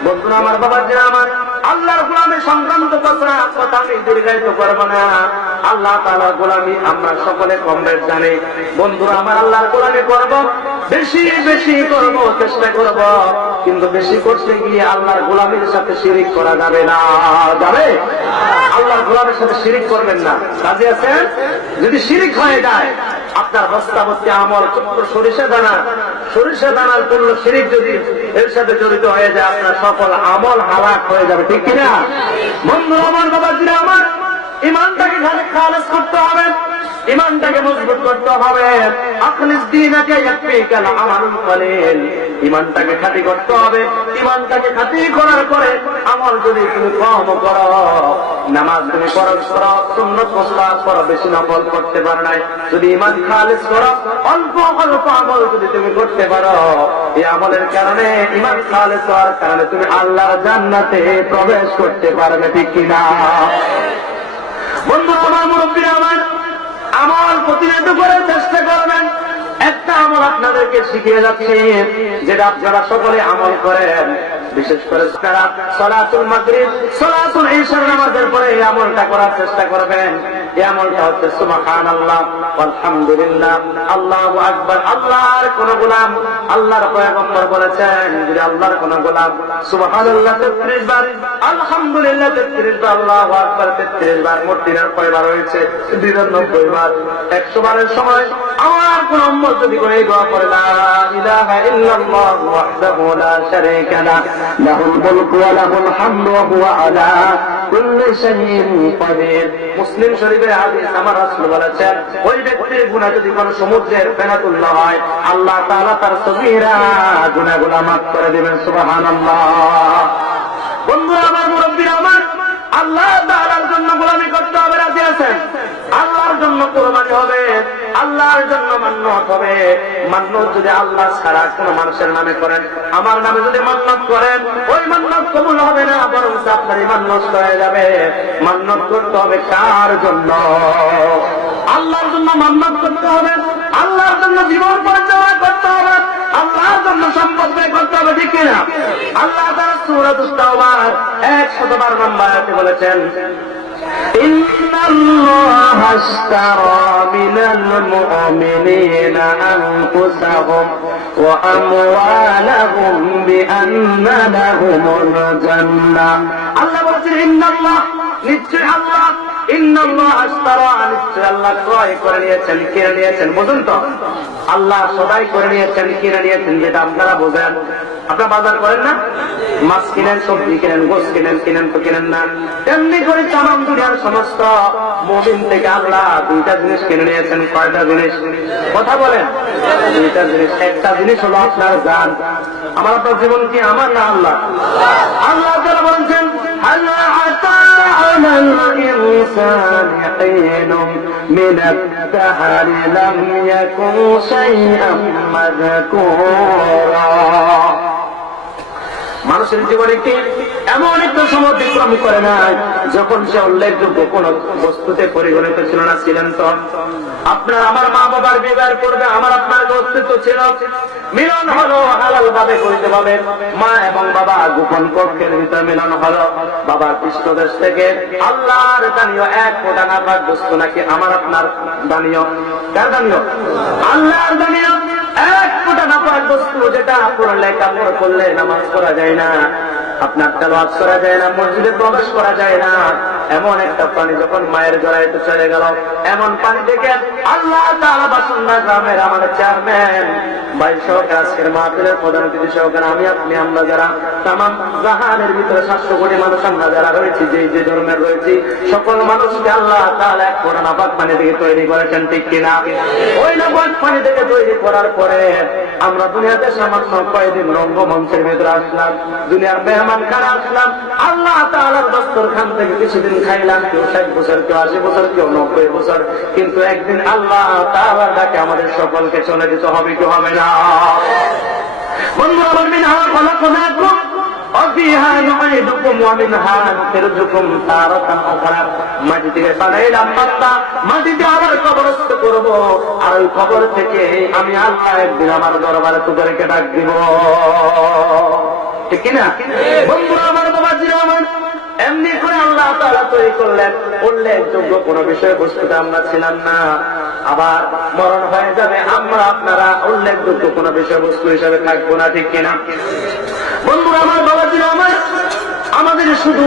বন্ধুরা আমার, বাবাজিরা আমার, আল্লাহর গোলামি সংক্রান্ত কথা আমি দীর্ঘায়িত করবো না। আল্লাহ তাআলার গোলামি আমরা সকলে কম বেশ জানি। বন্ধুরা আমার, আল্লাহর গোলামি করব, বেশি বেশি করব, চেষ্টা করব, কিন্তু বেশি করতে গিয়ে আল্লাহর গোলামির সাথে শিরিক করা যাবে না। যাবে? আল্লাহর গোলামের সাথে শিরিক করবেন না। কাজে আছেন? যদি শিরিক হয়ে যায়, আপনার বস্তাবস্তি আমল, ছোট্ট সরিষা দানার পূর্ণ শিরিক যদি এর সাথে জড়িত হয়ে যায়, আপনার সকল আমল হালাক হয়ে যাবে, ঠিক কিনা? বন্ধু আমার, বাবাজিরা আমার, ইমানটাকে খালেস করতে হবে, ইমানটাকে মজবুত করতে হবে। আখলিস দীনাকে ইয়াকফিকাল আমালুল কলিল, ইমানটাকে খাঁটি করতে হবে। ইমানটাকে খাঁটি করার পরে আমল যদি তুমি কম করো, নামাজ তুমি ফরজ করো, সুন্নাত মুস্তাহাব করো, বেশি নফল করতে পারো নাই, যদি ইমান খালেস করো, অল্প অল্প আমল যদি তুমি করতে পারো, এই আমলের কারণে, ইমান খালেস হওয়ার কারণে তুমি আল্লাহর জান্নাতে প্রবেশ করতে পারবে, ঠিক কিনা? বন্ধু আমার, মুরব্বীরা আমার, আমল প্রতিনিয়ত করে চেষ্টা করবেন। একটা আমল আপনাদেরকে শিখিয়ে যাচ্ছে, যেটা আপনারা সকলে আমল করেন, বিশেষ করে সালাতুল মাগরিব, সালাতুল ইশার নামাজের পরে এই আমলটা করার চেষ্টা করবেন। এই আমলটা হচ্ছে সুবহানাল্লাহ, আলহামদুলিল্লাহ, আল্লাহু আকবার। আল্লাহর কোন গোলাম, আল্লাহর পয়গম্বর বলেছেন, যদি আল্লাহর কোন গোলাম সুবহানাল্লাহ 33 বার, আলহামদুলিল্লাহ 33 বার, আল্লাহু আকবার 33 বার, মোট দিনের কয়বার হয়েছে? 99 বার। 100 বারের সময় আমার কোন উম্মত যদি করে দোয়া করে, লা ইলাহা ইল্লাল্লাহু ওয়াহদাহু লা শারীকা লাহু, লাহুল মুলকু ওয়া লাহুল হামদু ওয়া হুয়া আলা কুল্লি শাইইন কাদির। মুসলিম শরীফের হাদিস, আমার রাসূল বলেছেন, ওই ব্যক্তির গুনাহ যদি কোন সমুদ্রের ফেনাতুল্লাহ হয়, আল্লাহ তাআলা তার সগীরা গুনাহগুলো মাফ করে দিবেন। সুবহানাল্লাহ। বন্ধুরা আমার, মুরব্বীরা আমার, আল্লাহ তাআলার জন্য গোলামি করতে হবে। রাজি আছেন? আল্লাহর জন্য কোরবানি হবে, আল্লাহর জন্য মান্নত হবে। মান্নত যদি আল্লাহ ছাড়া কোন মানুষের নামে করেন, আমার নামে যদি মান্নত করেন, ওই মান্নত কবুল হবে না, বরং আপনার ঈমান নষ্ট হয়ে যাবে। মান্নত করতে হবে কার জন্য? আল্লাহর জন্য মান্নত করতে হবে, আল্লাহর জন্য জীবন পরিচালনা করতে হবে, আল্লাহর জন্য সম্পদ ব্যয় করতে হবে, ঠিক কিনা? আল্লাহ তাআলা সূরাতুত তাওবার 112 নম্বর আয়াতে বলেছেন, ইন্নাল্লাহা আশতারা মিনাল মুমিনিনা আনফুসাহুম ওয়া আমওয়ালাহুম বিআন্না লাহুমুল জান্নাহ। আল্লাহ বলেছেন, ইন্নাল্লাহ, নিশ্চয় আল্লাহ, ইন্নাল্লাহ আশতারা, নিশ্চয় আল্লাহ ক্রয় করে নিয়েছেন, কিনে নিয়েছেন। বুঝুন তো, আল্লাহ সদাই করে নিয়েছেন, কিনে নিয়েছেন, যেটা আপনারা বোঝেন। আপনারা বাজার করেন না? মাছ কিনেন, সবজি কিনেন, গোশ কিনেন তো কিনেন না? তেমনি করে তামাম দুনিয়ার সমস্ত মুমিন থেকে আল্লাহ দুইটা জিনিস কিনে নিয়েছেন। কয়টা জিনিস? কথা বলেন। দুইটা জিনিস। একটা জিনিস হলো আপনার জান। আমার আপনার জীবন কি আমার না আল্লাহ? আল্লাহ তাআলা বলেছেন, হাল আতা আলাল ইনসানি হিনুম মিনাদ দাহরি লাম ইয়াকুন শাইআম মাযকুরা। মানুষের জীবনে কি এমন একটা সময় অতিক্রম করে না যখন সে উল্লেখযোগ্য কোন বস্তুতে পরিগণিত ছিল না? ছিলেন তো? আপনার আমার মা বাবার বিবাহ করবে, আমার আপনার অস্তিত্ব ছিল, মিলন হলো হালাল ভাবে করিতে পাবে। মা এবং বাবা গোপন কক্ষের ভিতরে মিলন হলো। বাবা কৃষ্ণদেশ থেকে আল্লাহর দানীয় এক ফোঁটা নাপাক বস্তু নাকি আমার আপনার দানীয়? কার দানীয়? আল্লাহর দানীয় এক ফোঁটা নাপাক বস্তু, যেটা পড়লে কাপড় করলে নামাজ পড়া যায় না, আপনার তেলাওয়াত করা যায় না, মসজিদে প্রবেশ করা যায় না, এমন একটা পানি যখন মায়ের জড়াইতে চলে গেল, এমন পানি থেকে আল্লাহ তাআলা বাসুন্না গ্রামের আমাদের চেয়ারম্যান ভাই সহকারে, আজকের মাহফিলের প্রধান অতিথি সহকারে আমি আপনি আমরা যারা তামাম জাহানের ভিতরে 700 কোটি মানুষ আমরা যারা রয়েছি, যে ধর্মের রয়েছি, সকল মানুষকে আল্লাহ তাআলা এক ফোঁটা নাপাক পানি থেকে তৈরি করেছেন, ঠিক কিনা? ওই নাপাক পানি থেকে তৈরি করার পরে আমরা দুনিয়াতে সামান্য কয়েকদিন রঙ্গমঞ্চের ভিতরে আসলাম, দুনিয়ার মেহমান খানা আসলাম, আল্লাহ তাআলার দস্তরখান থেকে কিছুদিন খাইলাম, কেউ 60 বছর, কেউ 80 বছর, কেউ 90 বছর, কিন্তু একদিন আল্লাহ তাআলার ডাকে আমাদের সকলকে চলে যেতে হবে, কি হবে না? বন্ধু আমার, মিনহা খলাকনাকুম وفيها نعيدكم ومنها نخرجكم تارة أخرى মাটি থেকে বানাইলাম বান্দা মাটিতে আবার কবরস্থ করব আর ওই কবর থেকে আমি আল্লাহ একদিন আমার দরবারে তোদেরকে ডাক দিব ঠিক কিনা বন্ধুরা আমার বাবাজিরা আমার এমনি করে আল্লাহ তাআলা তৈরি করলেন উল্লেখযোগ্য কোন বিষয়বস্তুতে আমরা ছিলাম না আবার মরণ হয়ে যাবে আমরা আপনারা উল্লেখযোগ্য কোন বিষয়বস্তু হিসেবে থাকবো না ঠিক কিনা বন্ধুরা আমার বাবাজিরা আমার আমাদের শুধু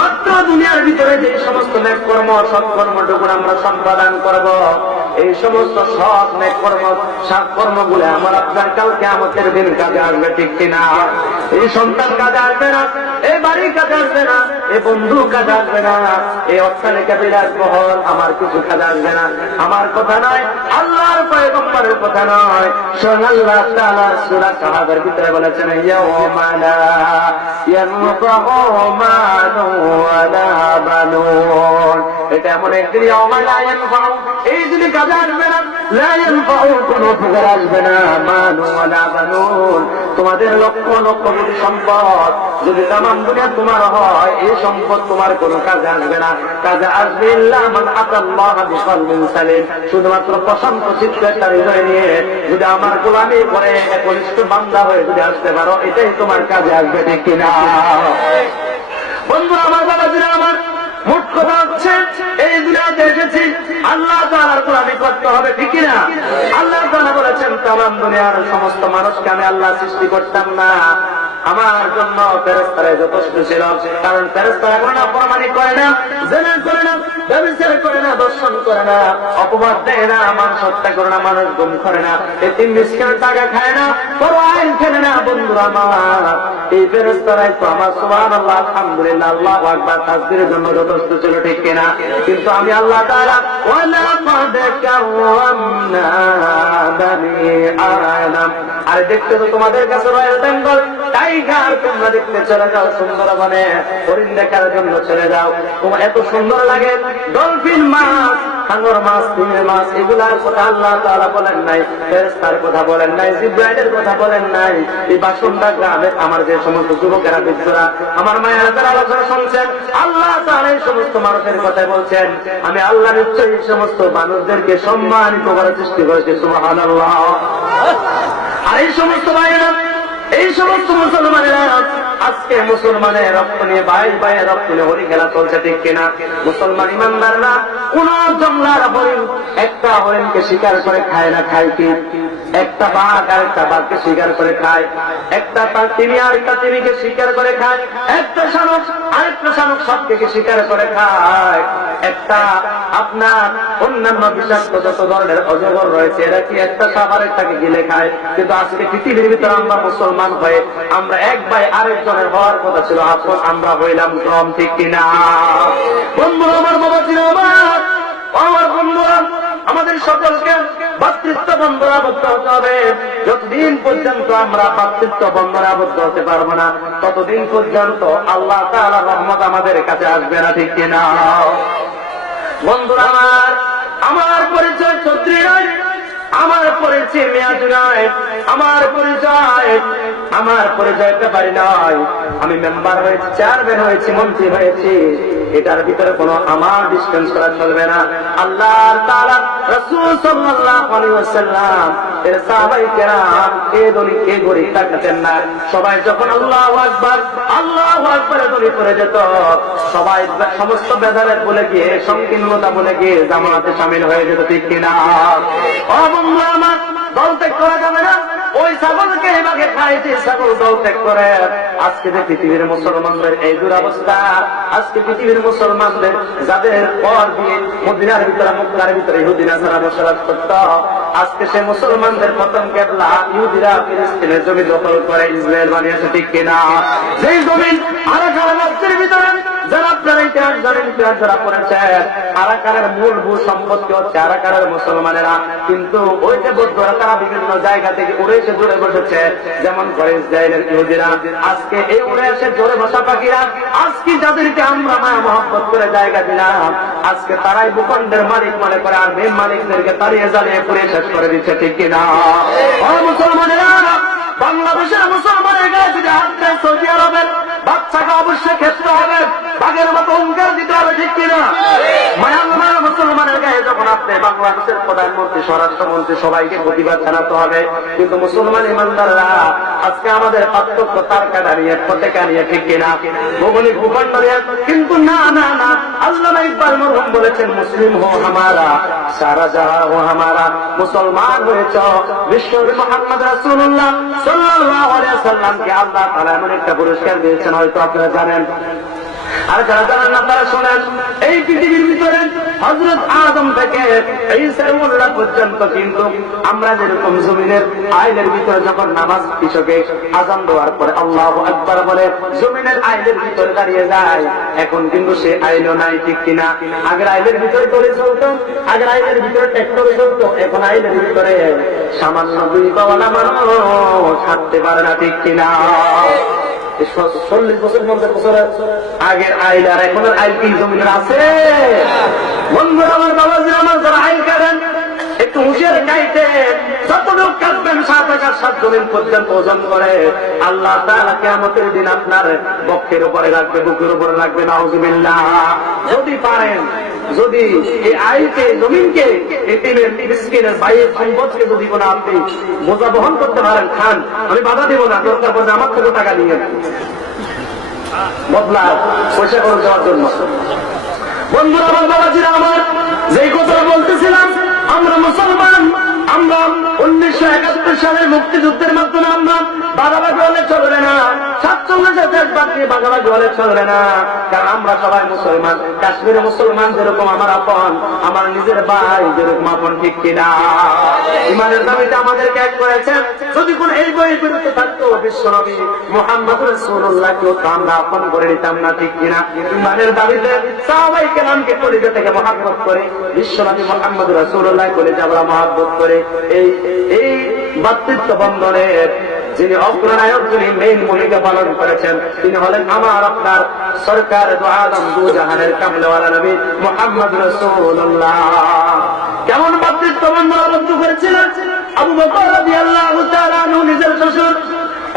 মাত্র দুনিয়ার ভিতরে যে সমস্ত নেক কর্ম সৎকর্মটুকু আমরা সম্পাদন করব এই সমস্ত সৎ নেক কর্ম সৎকর্মগুলো আমার আপনার কাল কিয়ামতের দিন কাজে আসবে ঠিক কিনা এই সন্তান কাজে আসবে না এই বাড়ি কাজে আসবে না এই বন্ধু কাজে আসবে না এই অট্টালিকা বিলাসবহুল আমার কিছু কাজে আসবে না আমার কথা নয় আল্লাহর পয়গম্বরের কথা নয় স্বয়ং আল্লাহ তাআলা সূরা কাহাফের ভিতরে বলেছেন ইয়াউমা লা ইয়ানফাউ মালু ওয়ালা বানুন এটা এমন একদিন ইয়াউমা লা ইয়ানফাউ এই দিনে কাজে আসবে না লা ইয়ানফাউ কোনো উপকার আসবে না মালু ওয়ালা বানুন তোমাদের লক্ষ লক্ষ কোটি সম্পদ যদি তামাম দুনিয়া তোমার হয় এই সম্পদ তোমার কোনো কাজে আসবে না কাজে আসবে ইল্লা মান আতাল্লাহ বিকলবিন সালিম শুধুমাত্র প্রশান্ত চিত্তের হৃদয় নিয়ে যদি আমার গোলামি করে একনিষ্ঠ বান্দা হয়ে যদি আসতে পারো এটাই তোমার কাজে আসবে ঠিক কিনা বন্ধু আমার বাবাজিরা আমার মোট কথা হচ্ছে এই দুনিয়াতে এসেছি আল্লাহ তাআলার গোলামি করতে হবে ঠিক কিনা আল্লাহ তাআলা বলেছেন তামাম দুনিয়ার সমস্ত মানুষকে আমি আল্লাহ সৃষ্টি করতাম না আমার জন্য ফেরেশতারা যথেষ্ট ছিল কারণ ফেরেশতারা কোনো নাফরমানি করে না জিনা করে না ব্যভিচার করে না দর্শন করে না অপবাদ দেয় না মানুষ হত্যা করে না মানুষ গুম করে না এতিম মিসকিনের টাকা খায় না বড় আইন খেলে না বন্ধুরা আমার এই ফেরেশতারাই তো আমার সুবহানাল্লাহ আলহামদুলিল্লাহ আল্লাহু আকবার তাকবীরের জন্য যথেষ্ট ছিল ঠিক কিনা কিন্তু আমি আল্লাহ তাআলা ওয়ালা ক্বাদ কাররামনা বানি আদম আর দেখতে তো তোমাদের কাছে রয়্যাল বেঙ্গল টাইগার তোমরা দেখতে চলে যাও সুন্দরবনে হরিণ দেখার জন্য চলে যাও তোমার এত সুন্দর লাগে ডলফিন মাছ হাঙর মাছ তিমির মাছ এগুলার কথা আল্লাহ তাআলা বলেন নাই ফেরেশতার কথা বলেন নাই জিবরাইলের কথা বলেন নাই এই বাসুন্দা গ্রামে আমার যে সমস্ত যুবকেরা বিদ্যুরা আমার মায়েরা যারা আলোচনা শুনছেন আল্লাহ তাআলা এই সমস্ত মানুষের কথা বলছেন আমি আল্লাহ নিশ্চয়ই এই সমস্ত মানুষদেরকে সম্মানিত করার সৃষ্টি করেছি সুবহানাল্লাহ আর এই সমস্ত ভাইয়েরা এই সমস্ত মুসলমানেরা আজকে মুসলমানের রক্ত নিয়ে ভাই ভাইয়ের রক্ত নিয়ে হরি খেলা চলছে ঠিক কিনা মুসলমান ইমানদাররা কোন জঙ্গলার হরিণ একটা হরিণকে শিকার করে খায় না খায় কি একটা বাঘ আর একটা বাঘকে শিকার করে খায় একটা তিমি আর একটা তিমিকে শিকার করে খায় একটা শানুক আরেকটা শানুক সবকে শিকার করে খায় একটা আপনার অন্যান্য বিষাক্ত যত ধরনের অজগর রয়েছে এরা কি একটা সাপ আরেকটাকে গিলে খায় কিন্তু আজকে পৃথিবীর ভিতরে আমরা মুসলমান হয়ে আমরা এক ভাই আরেকজনের হওয়ার কথা ছিল আপন আমরা হইলাম কম ঠিক কিনা বন্ধু আমার বাবা ছিল আমার বন্ধুরা আমাদের সকলকে ভাতৃত্ব বন্ধনে আবদ্ধ হতে হবে যতদিন পর্যন্ত আমরা ভাতৃত্ব বন্ধনে আবদ্ধ হতে পারবো না ততদিন পর্যন্ত আল্লাহ তাআলার রহমত আমাদের কাছে আসবে না ঠিক কিনা বন্ধুরা আমার পরিচয় চৌধুরী নয় আমার পরিচয় মেয়াদ নয় আমার পরিচয় ব্যাপারী নয় আমি মেম্বার হয়েছি চেয়ারম্যান হয়েছি মন্ত্রী হয়েছি এটার ভিতরে কোনো আমার ডিস্টেন্স করা চলবে না আল্লাহ তাআলা রাসূল সাল্লাল্লাহু আলাইহি ওয়াসাল্লাম এর সাহাবায়ে কেরাম কে ধনী কে গরীব থাকতেন না সবাই যখন আল্লাহু আকবার ধরে পড়ে যেত সবাই সমস্ত ভেদাভেদ বলে গিয়ে সংকীর্ণতা বলে গিয়ে জামাতে শামিল হয়ে যেত ঠিক কিনা ও বন্ধু আমার দল ত্যাগ করা যাবে না ওই ছাগলকে এভাবে খাইছে ছাগল দল ত্যাগ করে আজকে যে পৃথিবীর মুসলমানদের এই দুরবস্থা আজকে পৃথিবীর মুসলমানদের যাদের পর দিয়ে মদিনার ভিতরে মক্কার ভিতরে ইহুদিরা যারা বসবাস করত আজকে সে মুসলমানদের প্রথম কেবলা ইহুদিরা ফিলিস্তিনের জমি দখল করে ইসরায়েল বানিয়েছে ঠিক কিনা যেই জমিন আরাকান রাজ্যের ভিতরে যারা আপনারা ইতিহাস জানেন ইতিহাস যারা পড়েছে আরাকানের মূল ভূ সম্পত্তি হচ্ছে আরাকানের মুসলমানেরা কিন্তু ওই যে বৌদ্ধরা তারা বিভিন্ন জায়গা থেকে উড়ে এসে জোরে বসেছে যেমন করে ইসরায়েলের ইহুদিরা আজকে এই উড়ে এসে জোরে বসা পাখিরা আজকে যাদেরকে আমরা মায়া মহব্বত করে জায়গা দিলাম আজকে তারাই ভূখণ্ডের মালিক মনে করে আর মেম মালিকদেরকে তাড়িয়ে জ্বালিয়ে পুড়ে শেষ করে দিচ্ছে ঠিক কিনা ও মুসলমানেরা বাংলাদেশের মুসলমানের গায়ে যদি হাত দেয় সৌদি আরবের বাচ্চাকে অবশ্যই ক্ষেত্রে হবে, বাঘের মতো অঙ্কার দিতে হবে, ঠিক কিনা? মায়ানমার মুসলমানের গায়ে যখন আপনি বাংলাদেশের প্রধানমন্ত্রী, স্বরাষ্ট্রমন্ত্রী সবাইকে প্রতিবাদ জানাতে হবে, কিন্তু মুসলমান ইমানদাররা আজকে আমাদের পার্থক্য তার কাটা নিয়ে, পতাকা নিয়ে, ঠিক কিনা? ভৌগোলিক ভূখণ্ড নিয়ে, কিন্তু না না না, আল্লামা ইকবাল মরহুম বলেছেন মুসলিম হো হামারা সারা জাহাঁ হো হামারা, মুসলমান হয়েছ বিশ্বনবী মুহাম্মদ রাসূলুল্লাহ সাল্লাল্লাহু আলাইহি ওয়াসাল্লামকে আল্লাহ তাআলা এমন একটা পুরস্কার দিয়েছেন, হয়তো আপনারা জানেন, আর যারা জানেন না তারা শোনেন। এই পৃথিবীর ভিতরে হযরত আদম থেকে ঈসা মোল্লা পর্যন্ত কিন্তু আমরা যেরকম জমিনের আইলের ভিতরে যখন নামাজ পিছকে আযান দেওয়ার পরে আল্লাহু আকবার বলে জমিনের আইলের ভিতরে দাঁড়িয়ে যায়, এখন কিন্তু সে আইলও নাই, ঠিক কিনা? আগের আইলের ভিতরে দড়ি চলতো, আগের আইলের ভিতরে ট্রাক্টর চলতো, এখন আইলের ভিতরে সামান্য দুই পাওয়ালা মানুষ হাঁটতে পারে না, ঠিক কিনা? 40 বছর 50 বছর আগের আইল আর এখনের আইল কি জমিনের আছে? বন্ধুরা আমার, বাবাজি আমার, যারা আইল কাটেন একটু হুঁশিয়ার গাইতে, যতটুকু কাটবেন 7,000 জমিন পর্যন্ত ওজন করে আল্লাহ তাআলা কিয়ামতের দিন আপনার বক্ষের উপরে রাখবে, বুকের উপরে রাখবে। নাউযুবিল্লাহ। যদি পারেন, যদি এই আইলকে, জমিনকে, এতিমের, মিসকিনের, ভাইয়ের সম্পদকে যদি কোনো আপনি বোঝা বহন করতে পারেন, খান, আমি বাধা দেব না, দরকার পড়লে আমার থেকে টাকা নিয়ে বদলা পয়সা খরচ দেওয়ার জন্য। বন্ধুরা আমার, বাবাজিরা আমার, যেই কথা বলতেছিলাম, আমরা মুসলমান, আমরা 1971 সালের মুক্তিযুদ্ধের মাধ্যমে আমরা বাগাবাগি হলে চলবে না, 47 দেশবাসী বাগাবাগি হলে চলবে না, কারণ আমরা সবাই মুসলমান। কাশ্মীরে মুসলমান যেরকম আমার আপন, আমার নিজের ভাই যেরকম আপন, ঠিক কিনা? ইমানের দাবিতে আমাদেরকে এক করেছেন। যদি কোন এই বই বিরুদ্ধে থাকতো বিশ্বনবী মুহাম্মদ রাসূলুল্লাহকে তো আমরা আপন করে নিতাম না, ঠিক কিনা? ইমানের দাবিতে সাহাবায়ে কেরামকে কলিজা থেকে মহব্বত করে, বিশ্বনবী মুহাম্মদ রাসূলুল্লাহ কলিজা আমরা মহব্বত করে, এই ভাতৃত্ব বন্ধনের যিনি অগ্রনায়ক, যিনি মেইন ভূমিকা পালন করেছেন, তিনি হলেন আমার আপনার সরকার দু আলম দু জাহানের কামলেওয়ালা নবী মুহাম্মদ রাসূলুল্লাহ। কেমন ভাতৃত্ব বন্ধন আবদ্ধ করেছিলেন? আবু বকর রাদিয়াল্লাহু তাআলা আনহু নিজের শ্বশুর,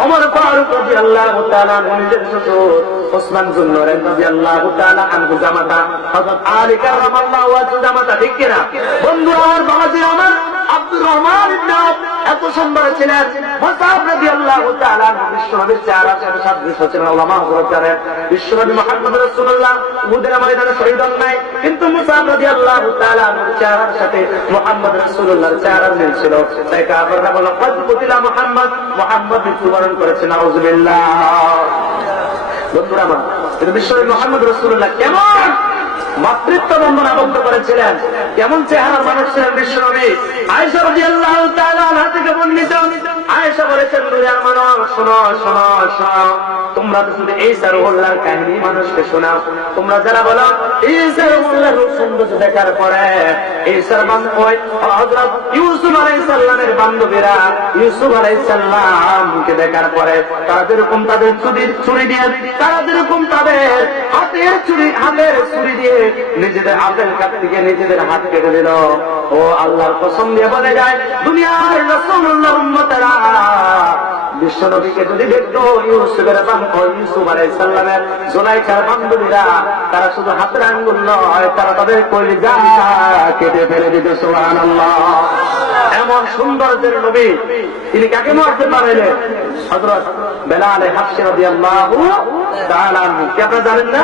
ওমর ফারুক রাদিয়াল্লাহু তাআলা আনহু নিজের শ্বশুর, ওসমান যুন্নূরাইন রাদিয়াল্লাহু তাআলা আনহু জামাতা, হযরত আলী কারামাল্লাহু ওয়াজহু জামাতা, ঠিক কিনা? বন্ধুরা আমার, বাবাজিরা আমার, আব্দুর রহমান ইবনে আওফ এত সুন্দর ছিলেন। মুসআব রাদিয়াল্লাহু তাআলা বিশ্বনবীর চেহারা সাদৃশ্য ছিলেন। উলামা হযরত জানেন বিশ্বনবী মুহাম্মদ রাসূলুল্লাহ উহুদের ময়দানে শহীদ হন নাই, কিন্তু মুসআব রাদিয়াল্লাহু তাআলা চেহারার সাথে মুহাম্মদ রাসূলুল্লাহর চেহারার মিল ছিল। তাই কাফেররা বলল কদ কুতিলা মুহাম্মদ, মুহাম্মদ মৃত্যুবরণ করেছেন। নাউযুবিল্লাহ। বন্ধুরা আমার, বিশ্বনবী মুহাম্মদ রাসূলুল্লাহ কেমন মাতৃত্ব বন্ধন আবদ্ধ করেছিলেন, কেমন চেহারার মানুষ ছিলেন বিশ্বনবী। আয়েশা রাদিয়াল্লাহু তাআলা আনহা থেকে বর্ণিত, আয়েশা বলেছেন, দুনিয়ার মানুষ শোনো শোনো শোনো, তোমরা তো শুধু ঈসা রূহুল্লাহর কাহিনী মানুষকে শোনাও। তোমরা যারা বলো ঈসা রূহুল্লাহর সৌন্দর্য দেখার পরে ঈসার বান্ধবী হযরত ইউসুফ আলাইহিস সালামের বান্ধবীরা ইউসুফ আলাইহিস সালামকে দেখার পরে তারা যেরকম তাদের ছুরি দিয়ে, তারা যেরকম তাদের হাতের ছুরি দিয়ে নিজেদের হাতের কাছ থেকে নিজেদের হাত কেটে দিল। ও আল্লাহর কসম দিয়ে বলে যায়, দুনিয়ার রাসূলুল্লাহর উম্মতেরা বিশ্বনবীকে যদি দেখতো, ইউসুফের বান্ধবী ইউসুফ আলাইহিস সালামের জুলাইখার বান্ধবীরা, তারা শুধু হাতের আঙ্গুল নয়, তারা তাদের কলিজা কেটে ফেলে দিত। সুবহানাল্লাহ। এমন সৌন্দর্যের নবী, তিনি কাকে মারতে পারলেন? হযরত বেলাল হাবশী রাদিয়াল্লাহু তাআলা আনহু। কি আপনারা জানেন না?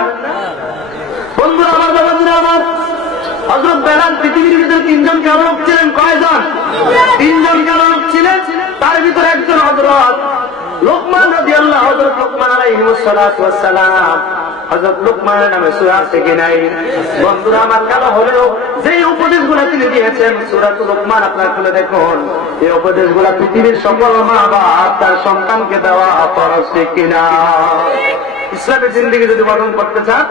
বন্ধুরা আমার, বাবাজিরা আমার, হযরত বেলাল পৃথিবীর ভিতরে 3 জন কালো ছিলেন। কয়জন? 3 জন কালো ছিলেন। তার ভিতরে একজন হযরত লোকমান রাদিয়াল্লাহু, হযরত লোকমান আলাইহিস সালাতু ওয়াস সালাম। হযরত লোকমানের নামে সূরা আছে কি নাই? বন্ধুরা আমার, কালো হলেও যে উপদেশগুলো তিনি দিয়েছেন সূরাতুল লোকমান আপনারা খুলে দেখুন, এই উপদেশগুলো পৃথিবীর সকল মা বাপ তার সন্তানকে দেওয়া ফরজ, ঠিক কিনা? ইসলামের জিন্দেগি যদি গঠন করতে চান,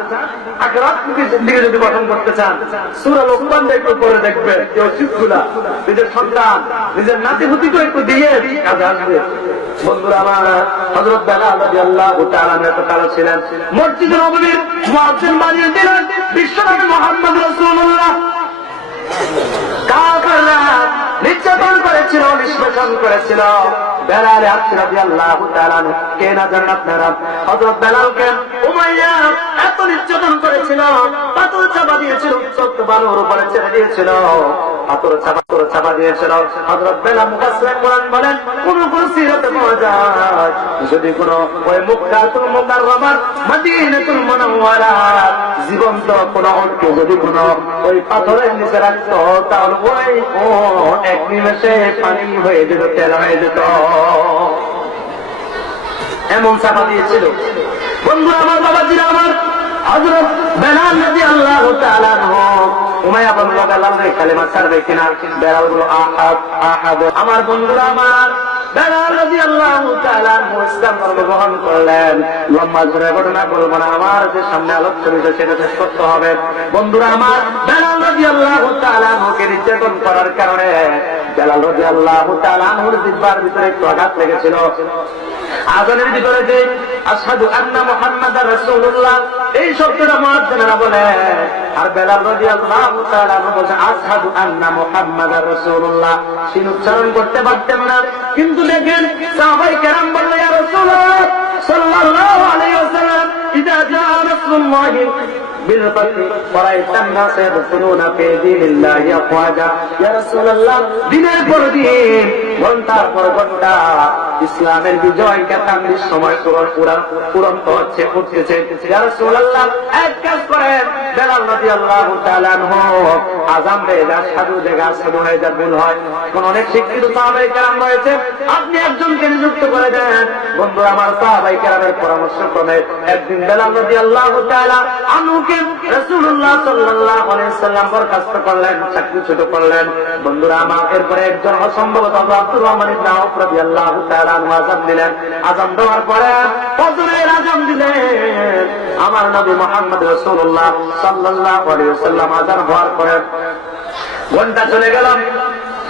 আখিরাতের জিন্দেগি যদি গঠন করতে চান, সূরা লোকমান একটু পড়ে দেখবেন। এই ওসিয়তগুলা নিজের সন্তান, নিজের নাতিপুতিকে একটু দিয়ে কাজে আসবে। বন্ধুরা আমার, হযরত বেলাল রাদিয়াল্লাহু তাআলা এত কালো ছিলেন, মসজিদে নববীর মুয়াজ্জিন বানিয়ে দিলেন বিশ্বনবী মুহাম্মদ রাসূলুল্লাহ। কাফেররা নির্যাতন করেছিল, নিষ্পেষণ করেছিল, বেলাল রাদিয়াল্লাহু তাআলা কে না জানেন আপনারা? হযরত বেলালকে উমাইয়া এত নির্যাতন করেছিল, পাথর চাপা দিয়েছিল, উত্তপ্ত বালুর উপরে ছেড়ে দিয়েছিল, পাথর চাপা দিয়েছিল। হযরত বেলাল মুফাসসির কোরআন বলেন কোন সিরাতে পাওয়া যায় যদি কোন ওই মক্কাতুল মুকাররমার মদিনাতুল মুনাওয়ারা জীবন্ত কোন উটকে যদি কোন ওই পাথরের নিচে রাখতো তাহলে ওই এক নিমেষে পানি হয়ে যেত, তেল হয়ে যেত, এমন চাপা দিয়েছিল। বন্ধু আমার, বাবাজিরা আমার, হযরত বেলাল রাদিয়াল্লাহু তাআলা উমাইয়া বলল বেলাল কালেমা ছাড়বে কিনা? বেলাল বলল আহাদ আহাদ। আমার বন্ধুরা আমার, বেলাল রাদিয়াল্লাহু তাআলা ইসলাম ধর্ম গ্রহণ করলেন। লম্বা ধরে ঘটনা বলবো না, আমার যে সামনে আলোচ্য বিষয় সেটা শেষ করতে হবে। বন্ধুরা আমার, বেলাল রাদিয়াল্লাহু তাআলা কে নির্যাতন করার কারণে বেলাল রাদিয়াল্লাহু তাআলা জিহ্বার ভিতরে একটু আঘাত লেগেছিল। আযানের ভিতরে যে আশহাদু আন্না মুহাম্মাদার রাসূলুল্লাহ এই শব্দটা মুয়াজ্জিনরা বলে, আর বেলাল রাদিয়াল্লাহু তাআলা বলে আশহাদু আন্না মুহাম্মাদার রাসূলুল্লাহ, সিন উচ্চারণ করতে পারতেন না। কিন্তু দেখেন সাহাবায়ে কেরাম বলল ইয়া রাসূলুল্লাহ সাল্লাল্লাহু আলাইহি ওয়াসাল্লাম ইদা জাআ রাসূলুল্লাহ بالفتح ورأيت الناس يدخلون في دين الله أفواجا يا رسول الله দিনের পর দিন ঘন্টার পর ঘন্টা ইসলামের বিজয় কেতাঙ্গির সময় পূরন্ত হচ্ছে, উঠতেছে। ইয়া রাসূলুল্লাহ এক কাজ করেন, বেলাল রাদিয়াল্লাহু তাআলা আনহু আযান দেয়, আশহাদু দেয়, আশহাদু হয়ে যায়, ভুল হয়। এখন অনেক শিক্ষিত সাহাবায়ে কেরাম রয়েছে, আপনি একজনকে নিযুক্ত করে দেন। বন্ধু আমার, সাহাবায়ে কেরামের পরামর্শ ক্রমে একদিন বেলাল রাদিয়াল্লাহু তাআলা আনহুকে রাসূলুল্লাহ সাল্লাল্লাহু আলাইহি ওয়াসাল্লাম বরখাস্ত করলেন, চাকরিচ্যুত করলেন। বন্ধুরা আমার, এরপরে একজন অসম্ভবত আব্দুর রহমান ইবনে আওফ রাদিয়াল্লাহু তাআলা আনহু আযান দিলেন। আযান দেওয়ার পরে ফজরের আযান দিলেন। আমার নবী মুহাম্মদ রাসূলুল্লাহ সাল্লাল্লাহু আলাইহি ওয়াসাল্লাম আযান হওয়ার পরে ঘন্টা চলে গেল,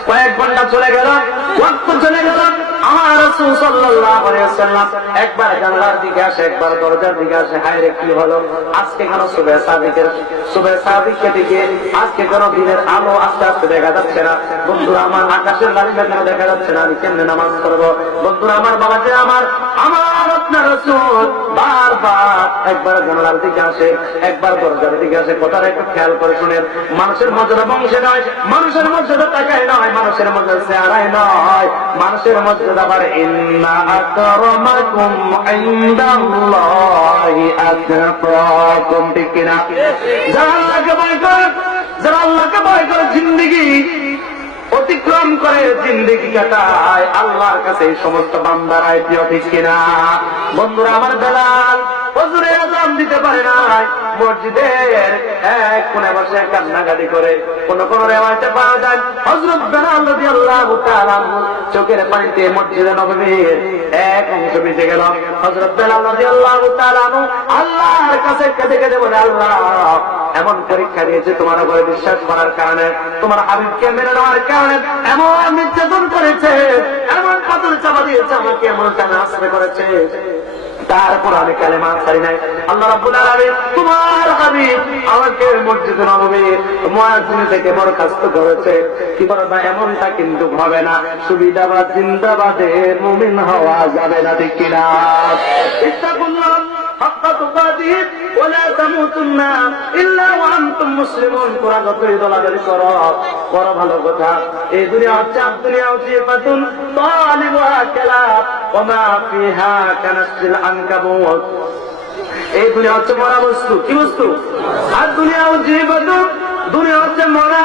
কয়েক ঘন্টা চলে গেল, ওয়াক্ত চলে গেল। আমার রাসূল সাল্লাল্লাহু আলাইহি ওয়াসাল্লাম একবার জানালার দিকে আসে, একবার দরজার দিকে আসে। হায় রে, কি হলো আজকে? কেন সুবহে সাদিকের দিকে আজকে কোন দিনের আলো আস্তে আস্তে দেখা যাচ্ছে না। বন্ধুরা আমার, আকাশের লালিমা কেন দেখা যাচ্ছে না? আমি কেমনে নামাজ পড়বো? বন্ধুরা আমার, বাবাজি আমার, আপনার রাসূল বারবার একবার জানালার দিকে আসে, একবার দরজার দিকে আসে। কথাটা একটু খেয়াল করে শুনেন। মানুষের মর্যাদা বংশে নয়, মানুষের মর্যাদা টাকায় নয়, মানুষের মর্যাদা চেহারায় নয়, মানুষের মর্যাদা আবার ইন্না আকরামাকুম ইনদাল্লাহি আতকাকুম, ঠিক কিনা? যারা আল্লাহকে ভয় করে জিন্দেগি অতিক্রম করে, জিন্দেগি কাটায়, আল্লাহর কাছে এই সমস্ত বান্দারাই প্রিয়, ঠিক কিনা? বন্ধুরা আমার, বেলাল ফজরের আযান দিতে পারে না, মসজিদের এক কোণে বসে কান্নাকাটি করে। কোন কোন রিওয়ায়েতে পাওয়া যায় হযরত বেলাল রাদিয়াল্লাহু তাআলা চোখের পানিতে মসজিদে নববীর এক অংশ ভিজে গেল। হযরত বেলাল রাদিয়াল্লাহু তাআলা আল্লাহর কাছে কেঁদে কেঁদে বলে, আল্লাহ এমন পরীক্ষা দিয়েছে তোমার উপরে বিশ্বাস করার কারণে, তোমার হাবিবকে মেনে নেওয়ার কারণে এমন নির্যাতন করেছে, এমন পাথর চাপা দিয়েছে, আমাকে এমন টানা আসরে করেছে, তারপর আমি কালেমা ছাড়ি নাই। আল্লাহ রাব্বুল আলামিন তোমার হাবিব আমাকে মসজিদে নববীর মুয়াজ্জিন থেকে বরখাস্ত করেছে। কি করবা? এমনটা কিন্তু হবে না। সুবিধাবাদ জিন্দাবাদে মুমিন হওয়া যাবে না, ঠিক কিনা? ইত্তাকুল্লাহ হাক্কা তুকাতিহি ওয়া লা তামুতুন্না ইল্লা ওয়া আনতুম মুসলিমুন। তোরা যতই দলাদলি করো ভালো কথা। এই দুনিয়া হচ্ছে দুনিয়া হচ্ছে পাতুন তালিবুহা কালাব ওয়া মা ফিহা কানাসিল আনকাবুত। এই দুনিয়া হচ্ছে মরা বস্তু। কি বস্তু? আর দুনিয়া হচ্ছে পাতুন, দুনিয়া হচ্ছে মরা।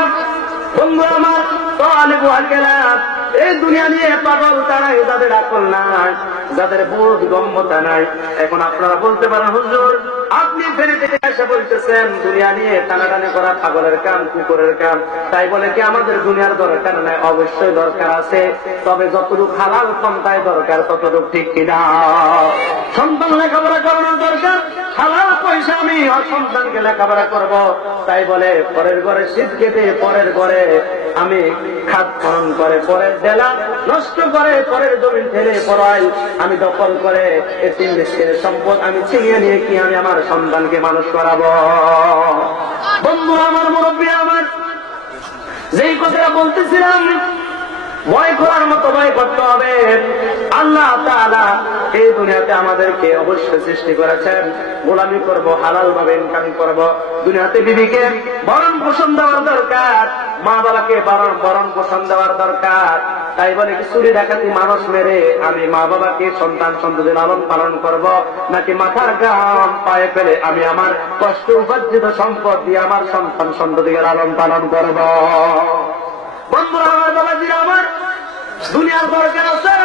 বন্ধু আমার, তালিবুহা কালাব, এই দুনিয়া নিয়ে পাগল তারাই, যাদের আকল নাই, যাদের বোধ গম্যতা নাই। এখন আপনারা বলতে পারেন, হুজুর আপনি ফেরিতে এসে বলতেছেন দুনিয়া নিয়ে টানাটানি করা পাগলের কাম, কুকুরের কাম, তাই বলে কি আমাদের দুনিয়ার দরকার নাই? অবশ্যই দরকার আছে, তবে যতটুকু হালাল পন্থায় দরকার ততটুকু, ঠিক কিনা? সন্তান লেখাপড়া করানোর দরকার, হালাল পয়সা আমি সন্তানকে লেখাপড়া করব, তাই বলে পরের ঘরে শীত কেটে, পরের ঘরে আমি খাত খনন করে, পরের জেলা নষ্ট করে, পরের জমি ঠেলে পড়াই, আমি দখল করে এতিম মিসকিনের সম্পদ আমি ছিনিয়ে নিয়ে কি আমি আমার সন্তানকে মানুষ করাবো? বন্ধু আমার, মুরব্বী আমার, যেই কথা বলতেছিলাম, ভয় করার মতো ভয় করতে হবে। আল্লাহ তাআলা এই দুনিয়াতে আমাদেরকে অবশ্যই সৃষ্টি করেছেন, গোলামি করব, হালাল ভাবে ইনকাম করব। দুনিয়াতে বিবিকে ভরণ পোষণ দেওয়ার দরকার, মা বাবাকে ভরণ পোষণ দেওয়ার দরকার। তাই বলে কি চুরি ডাকাতি মানুষ মেরে আমি মা বাবাকে সন্তান সন্ততি লালন পালন করব, নাকি মাথার ঘাম পায়ে ফেলে আমি আমার কষ্ট উপার্জিত সম্পদ দিয়ে আমার সন্তান সন্ততিকে লালন পালন করব? বন্ধুরা আমার, বাবাজিরা আমার, দুনিয়ার দরকার আছে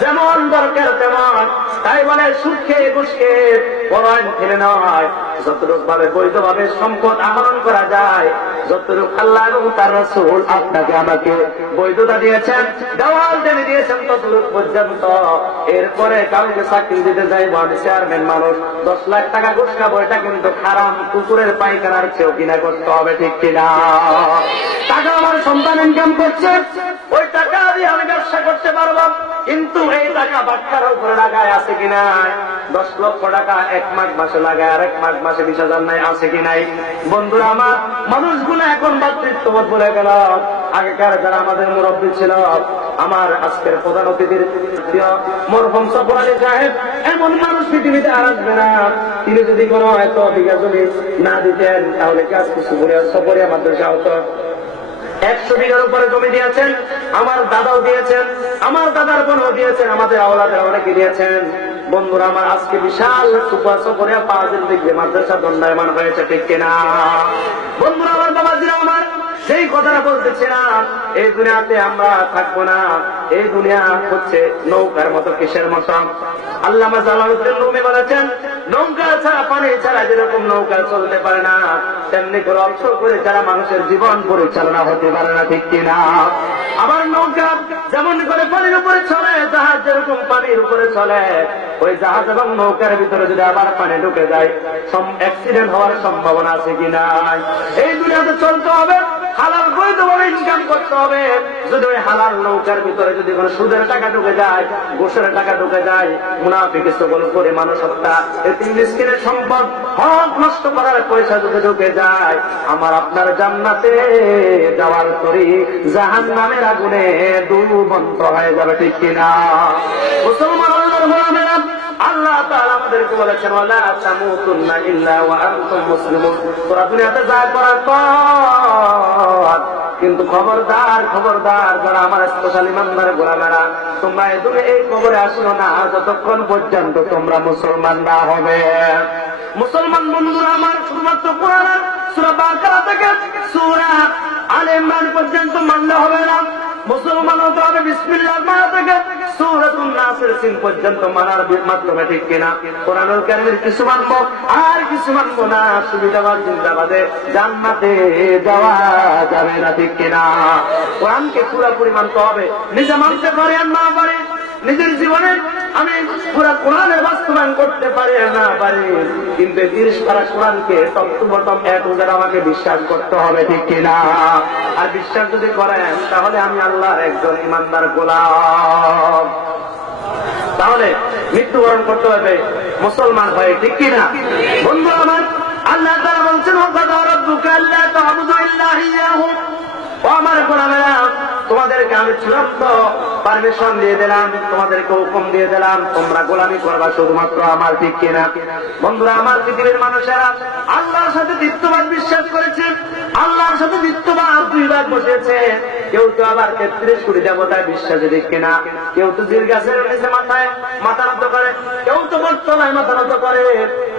যেমন দরকার তেমন। তাই বলে সুদ খেয়ে ঘুষ খেয়ে পলায়ন ফেলে নয়, যতটুক ভাবে বৈধভাবে সম্পদ আহরণ করা যায়, যতটুক আল্লাহ এবং তার রাসূল আপনাকে আমাকে বৈধতা দিয়েছেন, দেওয়াল টেনে দিয়েছেন, ততটুক পর্যন্ত। এরপরে কাউকে চাকরি দিতে যাই বলে চেয়ারম্যান মানুষ 10 লাখ টাকা ঘুষ খাবো, এটা কিন্তু হারাম, কুকুরের পায়খানার চেয়েও কিনা করতে হবে, ঠিক কিনা? টাকা আমার সন্তান ইনকাম করছে, ওই টাকা দিয়ে আমি ব্যবসা করতে পারবো, কিন্তু এই টাকা বাচ্চার উপরে লাগায় আছে কিনা? 10 লক্ষ টাকা এক মাসে লাগায় আর এক মাসে 20,000 নাই, আছে কি নাই? বন্ধুরা আমার, মানুষগুলো এখন ভাতৃত্ববোধ বলে গেল। আগেকার যারা আমাদের মুরব্বী ছিল, আমার আজকের প্রধান অতিথির মরহুম সফর আলী সাহেব, এমন মানুষ পৃথিবীতে আর আসবে না। তিনি যদি কোনো এত বিঘা জমি না দিতেন, তাহলে কি আজকে সফরিয়া মাদ্রাসা হতো? 100 বিঘার উপরে জমি দিয়েছেন, আমার দাদাও দিয়েছেন, আমার দাদার বোনও দিয়েছেন, আমাদের আওলাদের অনেকে দিয়েছেন। বন্ধুরা আমার, আজকে বিশাল সফরিয়া 5 ডিগ্রি মাদ্রাসা দণ্ডায়মান হয়েছে, ঠিক কিনা? বন্ধুরা আমার, বাবাজিরা আমার, সেই কথাটা বলতেছিলাম, এই দুনিয়াতে আমরা থাকবো না। এই দুনিয়া হচ্ছে নৌকার মতো, কিসের মতো? আল্লামা জালালউদ্দিন রুমি বলেছেন, নৌকা ছাড়া, পানি ছাড়া যেরকম নৌকা চলতে পারে না, তেমনি করে অর্থ করে ছাড়া মানুষের জীবন পরিচালনা হতে পারে না, ঠিক কিনা? আবার নৌকা যেমন করে পানির উপরে চলে, জাহাজ যেরকম পানির উপরে চলে, ওই জাহাজ এবং নৌকার ভিতরে যদি আবার পানি ঢুকে যায়, অ্যাক্সিডেন্ট হওয়ার সম্ভাবনা আছে কিনা? এই দুনিয়াতে চলতে হবে, হালাল বৈধভাবে ইনকাম করতে হবে। যদি ওই হালাল নৌকার ভিতরে যদি কোনো সুদের টাকা ঢুকে যায়, ঘুষের টাকা ঢুকে যায়, মুনাফিকি সকল করে মানুষ হত্যা, এতিম মিসকিনের সম্পদ হক নষ্ট করার পয়সা যদি ঢুকে যায়, আমার আপনার জান্নাতে যাওয়ার তরি জাহান্নামের আগুনে ডুবন্ত হয়ে যাবে, ঠিক কিনা? মুসলমান আল্লাহর গোলামেরা, আল্লাহ তাআলা আমাদেরকে বলেছেন, ওয়ালা তামুতুন্না ইল্লা ওয়া আনতুম মুসলিমুন। তোরা দুনিয়াতে যা করার কর, কিন্তু খবরদার খবরদার, যারা আমার স্পেশাল ইমানদার গোলামেরা, তোমরা এই কবরে আসো না যতক্ষণ পর্যন্ত তোমরা মুসলমান না হবে। মুসলমান বন্ধুরা আমার, শুধুমাত্র কোরআন সূরা বাকারা থেকে সূরা আলে ইমরান পর্যন্ত মানলে হবে না। মুসলমান হতে হবে বিসমিল্লাহ থেকে সূরাতুন নাসের সিন পর্যন্ত মানার মাধ্যমে, ঠিক কিনা? কোরআনুল কারীমের কিছু মানবো আর কিছু মানবো না, সুবিধাবাদ জিন্দাবাদে জান্নাতে যাওয়া যাবে না, ঠিক কিনা? কোরআনকে পুরোপুরি মানতে হবে। নিজে মানতে পারে আর না পারে, নিজের জীবনে আমি পুরো কোরআনের বাস্তবায়ন করতে পারি না পারি, কিন্তু 30 পারা কোরআনকে তত্ত্ববতম আমাকে বিশ্বাস করতে হবে, ঠিক কিনা? আর বিশ্বাস যদি করেন, তাহলে আমি আল্লাহর একজন ইমানদার গোলাম। তাহলে মৃত্যুবরণ করতে হবে মুসলমান হয়ে, ঠিক কিনা? বন্ধু আমার, আল্লাহ তাআলা বলছেন, ওয়াকাদা রাব্বুকা আল্লা তা'বুদু ইল্লা ইয়্যাহু। ও আমার গোলামেরা, তোমাদেরকে আমি চূড়ান্ত পারমিশন দিয়ে দিলাম, তোমাদেরকে হুকুম দিয়ে দিলাম, তোমরা গোলামি করবা শুধুমাত্র আমার, ঠিক কিনা? বন্ধুরা আমার, পৃথিবীর মানুষেরা আল্লাহর সাথে দ্বিত্ববাদ বিশ্বাস করেছে, আল্লাহর সাথে দ্বিত্ববাদ 2 ভাগ বসেছে। কেউ তো আবার 33 কোটি দেবতায় বিশ্বাসী, ঠিক কিনা? কেউ তো জিল গাছের নিচে মাথা নত করে, কেউ তো বটতলায় মাথা নত করে।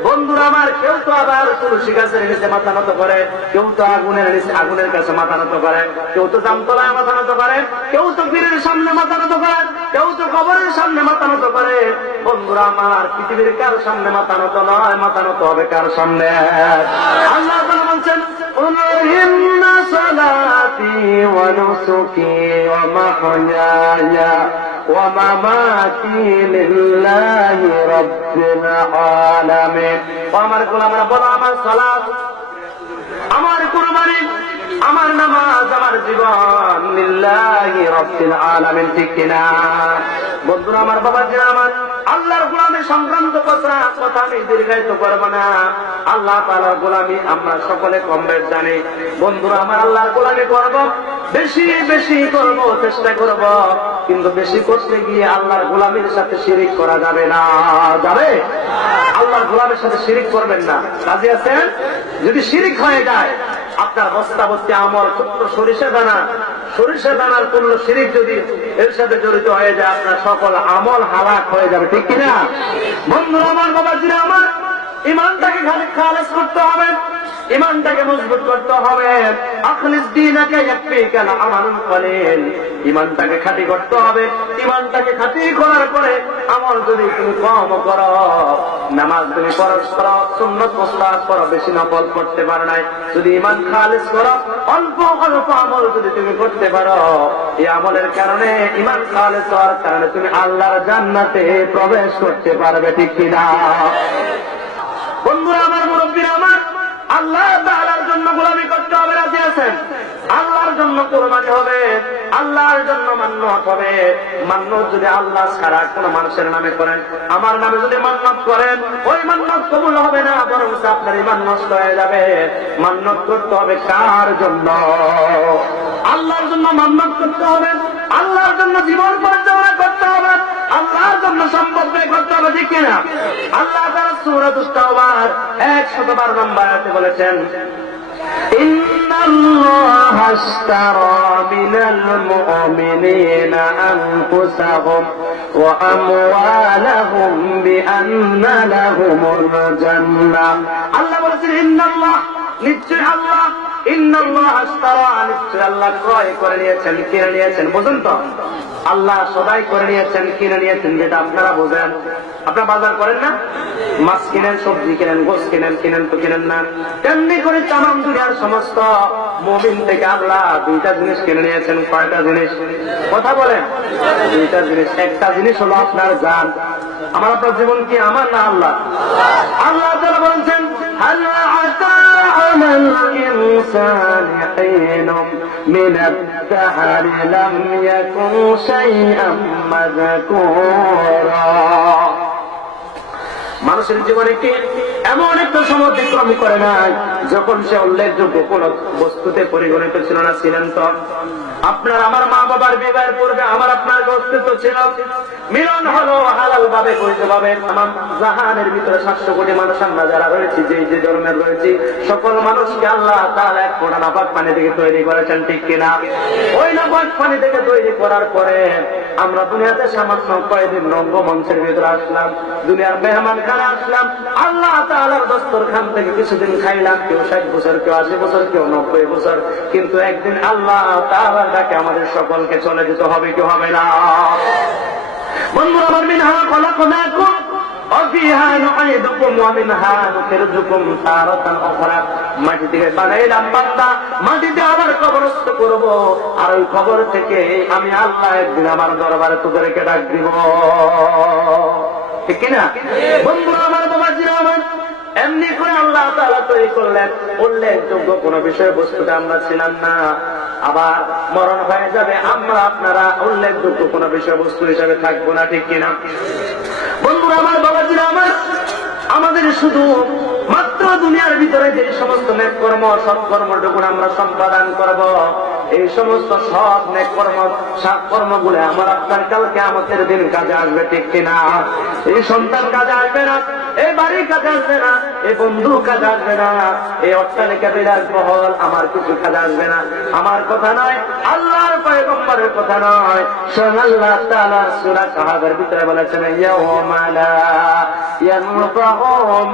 বন্ধুরা আমার, কেউ তো আবার তুলসী গাছের নিচে মাথা নত করে, কেউ তো আগুনের কাছে মাথা নত করে, কেউ তো জামতলায় মাথা নত করে, কেউ তো পীরের সামনে মাথা নত করে, কেউ তো কবরের সামনে মাথা নত করে। বন্ধুরা আমার, পৃথিবীর কার সামনে মাথা নত নয়, মাথা নত হবে কার সামনে? আল্লাহ তাআলা বলছেন, ইন্না সালাতি ওয়া নুসুকি ওয়া মাহইয়ায়া ওয়া মামাতি লিল্লাহি রাব্বিল আলামিন। আমার গোলামেরা বলো, আমার সালাত, আমার কুরবানি, আমার নামাজ, আমার জীবন লিল্লাহি রাব্বিল আলামিন, ঠিক কিনা? বন্ধুরা আমার, বাবাজিরা আমার, আল্লাহর গোলামি সংক্রান্ত কথা আমি দীর্ঘায়িত করব না। আল্লাহ তাআলার গোলামি আমরা সকলে কম বেশ জানি। বন্ধুরা আমার, আল্লাহর গোলামি করব, বেশি বেশি করব, চেষ্টা করব, কিন্তু বেশি করতে গিয়ে আল্লাহর গোলামির সাথে শিরিক করা যাবে না। যাবে? আল্লাহর গোলামের সাথে শিরিক করবেন না। রাজি আছেন? যদি শিরিক হয়ে যায়, আপনার বস্তাবস্তি আমল, ছোট্ট সরিষা দানার কোন শিরিক যদি এর সাথে জড়িত হয়ে যায়, আপনার সকল আমল হালাক হয়ে যাবে, ঠিক কিনা? বন্ধুরা আমার, বাবাজিরা আমার, ইমানটাকে খালেস করতে হবে, ইমানটাকে মজবুত করতে হবে। আখলিস দীনাকা ইয়াকফিকাল আমালুল কলিল, ইমানটাকে খাঁটি করতে হবে। ইমানটাকে খাঁটি করার পরে আমল যদি তুমি কম করো, নামাজ তুমি ফরজ করো, সুন্নাত মুস্তাহাব করো, বেশি নফল করতে পারো নাই, যদি ইমান খালেস করো, অল্প অল্প আমল যদি তুমি করতে পারো, এই আমলের কারণে, ইমান খালেস হওয়ার কারণে তুমি আল্লাহর জান্নাতে প্রবেশ করতে পারবে, ঠিক কিনা? বন্ধুরা আমার, মুরব্বীরা আমার, আল্লাহ তাআলার জন্য গোলামি করতে হবে। রাজি আছেন? আল্লাহর জন্য কোরবানি হবে, আল্লাহর জন্য মান্নত হবে। মান্নত যদি আল্লাহ ছাড়া কোন মানুষের নামে করেন, আমার নামে যদি মান্নত করেন, ওই মান্নত কবুল হবে না, বরং আপনার ঈমান নষ্ট হয়ে যাবে। মান্নত করতে হবে কার জন্য? আল্লাহর জন্য মান্নত করতে হবে, আল্লাহর জন্য জীবন পরিচালনা করতে হবে, আল্লাহর জন্য সম্পদ ব্যয় করতে হবে, ঠিক কিনা? আল্লাহ তাআলা সূরা তাওবার 112 নম্বর আয়াতে বলেছেন, ইন্নাল্লাহা আশতারা মিনাল মুমিনিনা আনফুসাহুম ওয়া আমওয়ালাহুম বিআন্না লাহুমুল জান্নাহ। আল্লাহ বলেছেন, ইন্নাল্লাহ, নিশ্চয় আল্লাহ, ইন্নাল্লাহা আশতারা, নিশ্চয় আল্লাহ ক্রয় করে নিয়েছেন, কিনে নিয়েছেন। বুঝুন তো, আল্লাহ সদাই করে নিয়েছেন, কিনে নিয়েছেন, যেটা আপনারা বোঝেন। আপনারা বাজার করেন না? মাছ কিনেন, সবজি কিনেন, গোশ কিনেন তো কিনেন না? তেমনি করে তামাম দুনিয়ার সমস্ত মুমিন থেকে আল্লাহ দুইটা জিনিস কিনে নিয়েছেন। কয়টা জিনিস? কথা বলেন। দুইটা জিনিস। একটা জিনিস হলো আপনার জান। আমার আপনার জীবন কি আমার না আল্লাহ? আল্লাহ তাআলা বলেছেন, হাল আতা আলাল ইনসানি হিনুম মিনাদ দাহরি লাম ইয়াকুন শাইআম মাযকুরা। মানুষের জীবনে কি এমন একটা সময় অতিক্রম করে নাই যখন সে উল্লেখযোগ্য কোন বস্তুতে পরিগণিত ছিল না? ছিলেন তো? আপনার আমার মা বাবার বিবাহের পূর্বে আমার আপনার অস্তিত্ব ছিল। মিলন হলো হালাল ভাবে, বৈধ ভাবে। আমার জাহানের ভিতরে 700 কোটি মানুষ আমরা যারা রয়েছি, যে ধর্মের রয়েছি, সকল মানুষকে আল্লাহ তাআলা এক ফোঁটা নাপাক পানি থেকে তৈরি করেছেন, ঠিক কিনা? ওই নাপাক পানি থেকে তৈরি করার পরে আমরা দুনিয়াতে সামান্য কয়েকদিন রঙ্গমঞ্চের ভিতরে আসলাম, দুনিয়ার মেহমান খানা আসলাম, আল্লাহ তাআলার দস্তরখান থেকে কিছুদিন খাইলাম, কেউ 60 বছর, কেউ 80 বছর, কেউ 90 বছর, কিন্তু একদিন আল্লাহ তাআলার ডাকে আমাদের সকলকে চলে যেতে হবে, কি হবে না? বন্ধুরা আমার, মিনহা খলাকনাকুম ওয়া ফিহা নুঈদুকুম ওয়া মিনহা নুখরিজুকুম তারাতান উখরা। মাটি থেকে বানাইলাম বান্দা, মাটিতে আবার কবরস্থ করব, আর ওই কবর থেকে আমি আল্লাহ একদিন আমার দরবারে তোদেরকে ডাক দিব, ঠিক কিনা? বন্ধুরা আমার, বাবাজিরা আমার, এমনি করে আল্লাহ তাআলা তৈরি করলেন। উল্লেখযোগ্য কোন বিষয়বস্তুতে আমরা ছিলাম না। আবার মরণ হয়ে যাবে, আমরা আপনারা উল্লেখযোগ্য কোন বিষয়বস্তু হিসেবে থাকবো না, ঠিক কিনা? বন্ধুরা আমার, বাবাজিরা আমার, আমাদের শুধু মাত্র দুনিয়ার ভিতরে যে সমস্ত নেক কর্ম, সৎকর্মটুকু আমরা সম্পাদন করব, এই সমস্ত সৎ নেক কর্ম, সৎ কর্মগুলো আমার আপনার কাল কিয়ামতের দিন কাজে আসবে, ঠিক কিনা? এই সন্তান কাজে আসবে না, এই বাড়ি কাজে আসবে না, এই বন্ধু কাজে আসবে না, এই অট্টালিকা বিলাসবহুল আমার কিছু কাজে আসবে না। আমার কথা নয়, আল্লাহর পয়গম্বরের কথা নয়, স্বয়ং আল্লাহ তাআলা সূরা কাহাফের ভিতরে বলেছেন, ইয়াউমা লা ইয়ানফাউ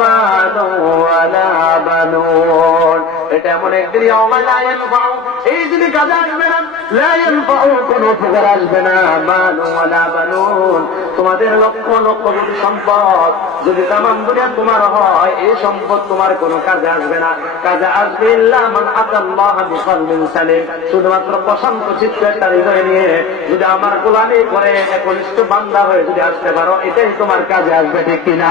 মালু ওয়ালা বানুন। এটা এমন একদিন, ইয়াউমা লা ইয়ানফাউ, এই দিনে কাজে আসবে না, লা ইয়ানফাউ, কোনো উপকার আসবে না, মালু ওয়ালা বানুন, তোমাদের লক্ষ লক্ষ কোটি সম্পদ যদি তামাম দুনিয়া তোমার হয়, এই সম্পদ তোমার কোনো কাজে আসবে না। কাজে আসবে ইল্লা মান আতাল্লাহ বিকলবিন সালিম, শুধুমাত্র প্রশান্ত চিত্ত একটা হৃদয় নিয়ে যদি আমার গোলামি করে একনিষ্ঠ বান্দা হয়ে যদি আসতে পারো, এটাই তোমার কাজে আসবে, ঠিক কিনা?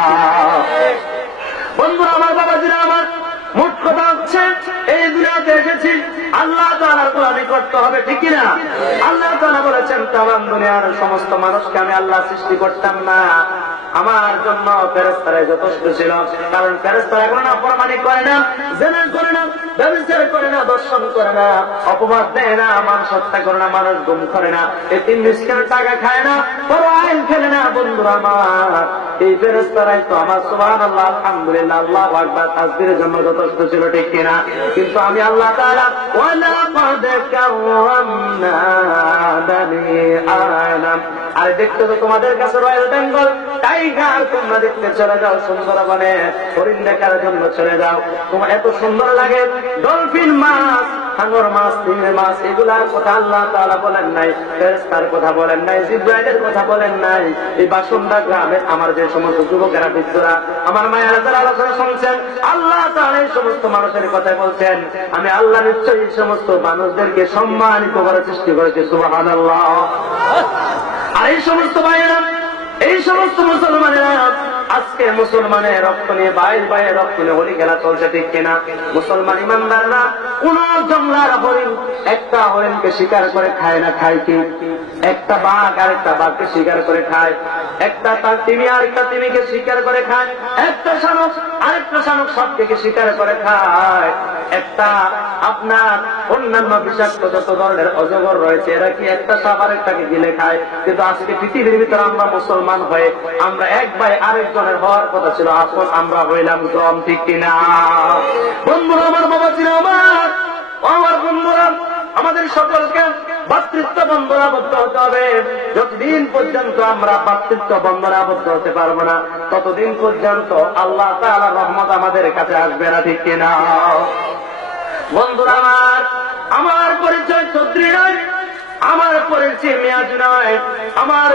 বন্ধুরা আমার, বাবাজিরা আমার, মোট কথা হচ্ছে এই দুনিয়াতে এসেছি আল্লাহ তাআলার গোলামি করতে হবে, ঠিক কিনা? আল্লাহ তাআলা বলেছেন তামাম দুনিয়ার সমস্ত মানুষকে আমি আল্লাহ সৃষ্টি করতাম না, আমার জন্য ফেরেশতারাই যথেষ্ট ছিল। কারণ ফেরেশতারা কোনো নাফরমানি করে না, জিনা করে না, ব্যভিচার করে না, দর্শন করে না, অপবাদ দেয় না, মানুষ হত্যা করে না, মানুষ গুম করে না, এতিম মিসকিনের টাকা খায় না, বড় আইন ফেলে না। বন্ধুরা আমার, এই ফেরেশতারাই তো আমার সুবহানাল্লাহ আলহামদুলিল্লাহ আল্লাহু আকবার তাসবিহের জন্য যথেষ্ট ছিল, ঠিক কিনা? কিন্তু আমি আল্লাহ তাআলা ওয়ালা ক্বাদ কাররামনা বানি আদম, আর দেখতে তো তোমাদের কাছে রয়্যাল বেঙ্গল টাইগার, তোমরা দেখতে চলে যাও সুন্দরবনে, হরিণ দেখার জন্য চলে যাও, তোমার এত সুন্দর লাগে। ডলফিন মাছ, হাঙর মাছ, তিমির মাছ, এগুলার কথা আল্লাহ তাআলা বলেন নাই, ফেরেশতার কথা বলেন নাই, জিবরাইলের কথা বলেন নাই। এই বাসুন্দা গ্রামে আমার যে সমস্ত যুবকেরা, বৃদ্ধরা, আমার মায়েরা যারা আলোচনা শুনছেন, আল্লাহ তাআলা এই সমস্ত মানুষের কথা বলছেন। আমি আল্লাহ নিশ্চয়ই এই সমস্ত মানুষদেরকে সম্মানিত করে সৃষ্টি করেছি, সুবহানাল্লাহ। আর এই সমস্ত ভাইয়েরা, এই সমস্ত মুসলমানেরা আজকে মুসলমানের রক্ত নিয়ে বাইরে রক্ত নিয়ে হোলি খেলা চলছে, ঠিক কিনা? মুসলমান ইমানদাররা কোন জঙ্গলার হরিণ একটা হরিণকে শিকার করে খায় না, খায় কি? একটা বাঘ আরেকটা বাঘকে শিকার করে খায়, একটা তার তিমি আরেকটা তিমিকে শিকার করে খায়, একটা শানক আরেকটা শানক সাপকে শিকার করে খায়, একটা আপনার অন্যান্য বিষাক্ত যত ধরনের অজগর রয়েছে এরা কি একটা সাপ আরেকটাকে গিলে খায়। কিন্তু আজকে পৃথিবীর ভিতরে আমরা মুসলমান হয়ে আমরা এক ভাই আরেকজনের হওয়ার কথা ছিল, আসল আমরা হইলাম জম, ঠিক কিনা? বন্ধুরা আমার, বাবা ছিল আমার বন্ধুরা, আমাদের সকলকে ভাতৃত্ব বন্ধনে আবদ্ধ হতে হবে। যতদিন পর্যন্ত আমরা ভাতৃত্ব বন্ধনে আবদ্ধ হতে পারবো না, ততদিন পর্যন্ত আল্লাহ তাআলার রহমত আমাদের কাছে আসবে না, ঠিক কিনা? বন্ধুরা আমার পরিচয় চৌধুরী নয়, আমার পরিচয় মেয়াজি নয়, আমার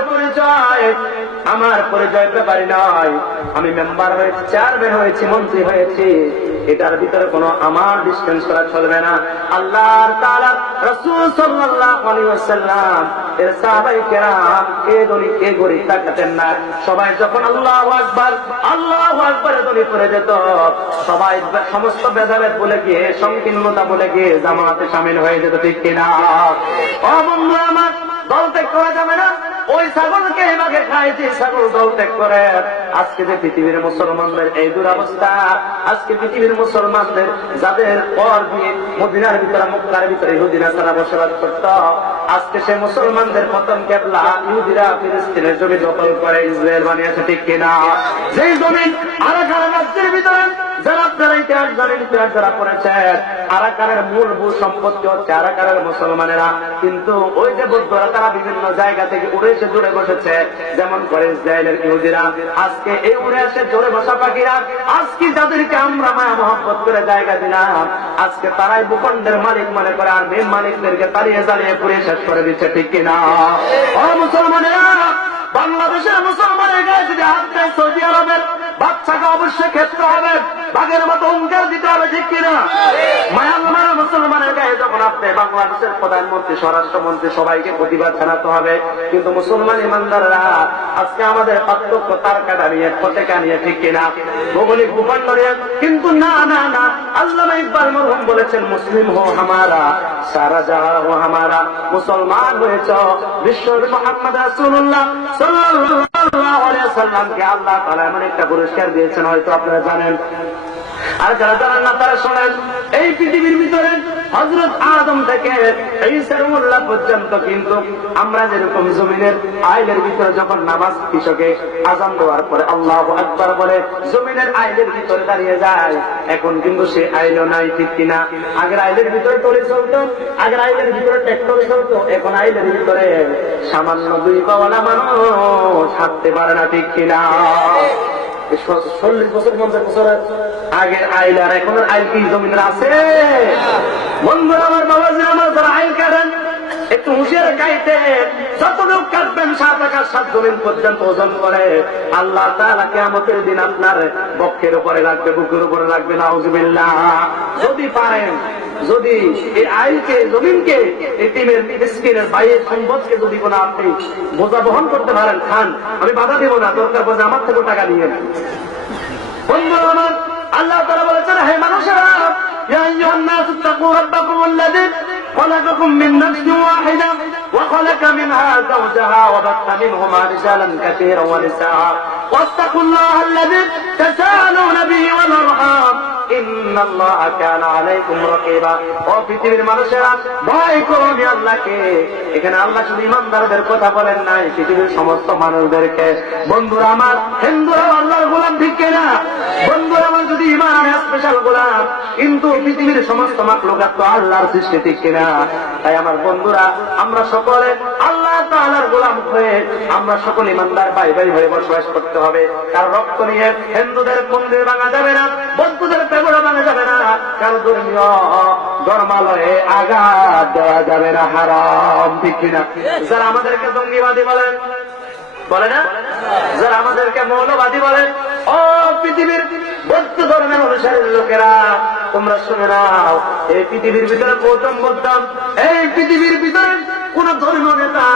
পরিচয় ব্যাপারী নয়। আমি মেম্বার হয়েছি, চেয়ারম্যান হয়েছি, মন্ত্রী হয়েছি, এটার ভিতরে কোনো আমার ডিস্টেন্স করা চলবে না। আল্লাহ তাআলা রাসূল সাল্লাল্লাহু আলাইহি ওয়াসাল্লাম এর সাহাবায়ে কেরাম কে ধনী কে গরীব তাকাতেন না। সবাই যখন আল্লাহু আকবার ধ্বনি করে যেত, সবাই সমস্ত ভেদাভেদ বলে গিয়ে, সংকীর্ণতা বলে গিয়ে জামাতে শামিল হয়ে যেত, ঠিক কিনা? ও বন্ধু আমার, দল ত্যাগ করা যাবে না। ওই ছাগলকে এভাবে খাইছি, ছাগল দল ত্যাগ করে। আজকে যে পৃথিবীর মুসলমানদের এই দুরবস্থা, আজকে পৃথিবীর মুসলমানদের যাদের পর দিয়ে মদিনার ভিতরে, মক্কার ভিতরে ইহুদিরা সারা বসবাস করত, আজকে সে মুসলমানদের প্রথম কেবলা ইহুদিরা ফিলিস্তিনের জমি দখল করে ইসরায়েল বানিয়েছে, ঠিক কিনা? যেই জমি আরাকান রাজ্যের ভিতরে যারা আপনারা ইতিহাস জানেন, ইতিহাস যারা পড়েছেন, আরাকানের মূল ভূ সম্পত্তি হচ্ছে আরাকানের মুসলমানেরা। কিন্তু ওই যে বৌদ্ধরা তারা বিভিন্ন জায়গা থেকে উড়ে এসে জুড়ে বসেছে, যেমন করে ইসরায়েলের ইহুদিরা। আজকে এই উড়ে এসে জোরে বসা পাখিরা আজকে যাদেরকে আমরা মায়া মহব্বত করে জায়গা দিলাম, আজকে তারাই ভূখণ্ডের মালিক মনে করে, আর মেন মালিকদেরকে তাড়িয়ে জ্বালিয়ে পুড়িয়ে শেষ করে দিচ্ছে, ঠিক কিনা? ও মুসলমানেরা, বাংলাদেশের মুসলমানের গায়ে যদি হাত দেয় সৌদি আরবের বাচ্চাকে অবশ্যই ক্ষেত্র হবে, বাঘের মতো হুঙ্কার দিতে হবে, ঠিক কিনা? মায়ানমারের মুসলমানের গায়ে যখন আপনি বাংলাদেশের প্রধানমন্ত্রী, স্বরাষ্ট্রমন্ত্রী, সবাইকে প্রতিবাদ জানাতে হবে। কিন্তু মুসলমান ইমানদাররা আজকে আমাদের পার্থক্য তার কাটা নিয়ে, পতাকা নিয়ে, ঠিক কিনা? ভৌগোলিক ভূখণ্ড নিয়ে। কিন্তু না না না, আল্লামা ইকবাল মরহুম বলেছেন, মুসলিম হো হামারা সারা জাহা হো হামারা। মুসলমান হয়েছ বিশ্বনবী মুহাম্মদ রাসূলুল্লাহ সাল্লাল্লাহু আলাইহি ওয়াসাল্লামকে আল্লাহ তাআলা এমন একটা পুরস্কার দিয়েছেন, হয়তো আপনারা জানেন। আর যারা জানেন না তারা শোনেন, এই পৃথিবীর ভিতরে হযরত আদম থেকে ঈসা রুহুল্লাহ পর্যন্ত কিন্তু আমরা যেরকম জমিনের আইলের ভিতরে যখন নামাজ কৃষকে আযান দেওয়ার পরে আল্লাহু আকবার বলে জমিনের আইলের ভিতরে দাঁড়িয়ে যায়, এখন কিন্তু সে আইলও নাই, ঠিক কিনা? আগের আইলের ভিতরে টলি চলতো, আগের আইলের ভিতরে ট্রাক্টর চলতো, এখন আইলের ভিতরে সামান্য দুই পাওয়ালা মানুষ হাঁটতে পারে না, ঠিক কিনা? 40 বছর 50 বছর আগের আইল আর এখন আইল কি জমিনের আছে? বন্ধুরা আমার, বাবাজি আমার, যারা আইল কাটেন একটু হুঁশিয়ার গাইতে, যতটুকু কাটবেন 7 আকাশ 7 জমিন পর্যন্ত ওজন করে আল্লাহ তাআলা কিয়ামতের দিন আপনার বক্ষের উপরে রাখবে, বুকের উপরে রাখবে, নাউজুবিল্লাহ। যদি পারেন, যদি এই আইলকে, জমিনকে, এতিমের মিসকিনের ভাইয়ের সম্পদকে যদি কোনো আপনি বোঝা বহন করতে পারেন, খান, আমি বাধা দেব না, দরকার পড়লে আমার থেকে টাকা নিয়ে। বন্ধুরা আমার, আল্লাহ তাআলা বলেছেন, হে মানুষেরা, ইয়া আইয়ুহান নাসু তাকু রাব্বাকুমুল্লাযী خلقكم من نفس واحدة وخلق منها زوجها وبث منهما رجالا كثيرا ونساء واتقوا الله الذي تساءلون به والأرحام إن الله كان عليكم رقيبا ও পৃথিবীর মানুষেরা ভয় করুন আল্লাহকে। এখানে আল্লাহ শুধু ইমানদারদের কথা বলেন নাই, পৃথিবীর সমস্ত মানুষদেরকে। বন্ধুরা আমার, হিন্দুরা আল্লাহর গোলাম, ঠিক কিনা? বন্ধুরা আমার, যদি ইমান স্পেশাল গোলাম, কিন্তু পৃথিবীর সমস্ত মাখলুকাত তো আল্লাহর সৃষ্টি, ঠিক কিনা? তাই আমার বন্ধুরা, আমরা সকলে আল্লাহ তাআলার গোলাম হয়ে আমরা সকল ইমানদার ভাই ভাই হয়ে বসবাস করতে হবে। কার রক্ত নিয়ে হিন্দুদের মন্দির ভাঙা যাবে না, বৌদ্ধদের পেগোড়া ভাঙা যাবে না, কার ধর্মীয় ধর্মালয়ে আঘাত দেওয়া যাবে না, হারাম, ঠিক কিনা? যারা আমাদেরকে জঙ্গিবাদী বলেন, বলে না, যারা আমাদেরকে মৌলবাদী বলে, ও পৃথিবীর বৌদ্ধ ধর্মের অনুসারী লোকেরা, তোমরা শুনে নাও, এই পৃথিবীর ভিতরে প্রথম বলতাম, এই পৃথিবীর ভিতরে কোন ধর্মীয় নেতা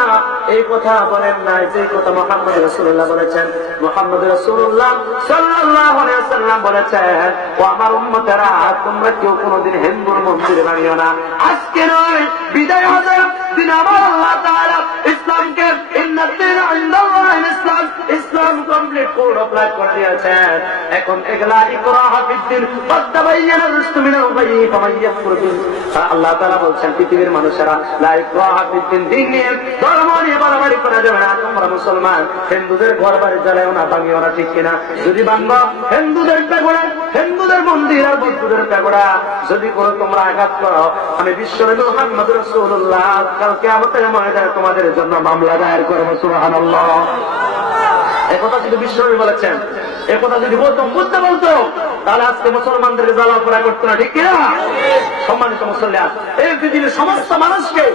এই কথা বলেন নাই যে কথা মুহাম্মদ রাসূলুল্লাহ বলেছেন। মুহাম্মদ রাসূলুল্লাহ সাল্লাল্লাহু আলাইহি ওয়াসাল্লাম বলেছেন, ও আমার উম্মতেরা, তোমরা কেউ কোনদিন হিন্দুর মন্দির ভাঙিও না। আজকে নয়, বিদায় হবে দিন আমার আল্লাহ তাআলা ইসলামকে ইন্নাদ-দীনা ইনদাল্লাহিল ইসলাম, ইসলাম কমপ্লিট কোড অফ লাইফ করে দিয়েছেন। এখন এগুলা ইকরাহা ফিদ্দিন ক্বাদ তাবায়্যানা রুশদু মিনাল গায়ি ফামান ইয়াকফুর বিহি। আল্লাহ তাআলা বলছেন, পৃথিবীর মানুষেরা লা ইকরাহা ফিদ্দিন, দিন নিয়ে ধর্ম নিয়ে বাড়াবাড়ি করা যাবে না। তোমরা মুসলমান, হিন্দুদের ঘর বাড়ি জ্বালাও না, ভাঙিও না, ঠিক কিনা? যদি ভাঙবো হিন্দুদের পেগোড়া, হিন্দুদের মন্দির আর বৌদ্ধদের পেগোড়া যদি কোনো তোমরা আঘাত করো, আমি বিশ্বনবী মুহাম্মদ রাসূলুল্লাহ কাল কিয়ামতের ময়দানে তোমাদের জন্য মামলা দায়ের করব। সুবহানাল্লাহ। একথা যদি বিশ্বনবী বলেছেন, একথা যদি গৌতম বুদ্ধ বলতো, তাহলে আজকে মুসলমানদেরকে জ্বালাপোড়া করতো না, ঠিক কিনা? সম্মানিত মুসল্লিয়ান, এই পৃথিবীর সমস্ত মানুষকে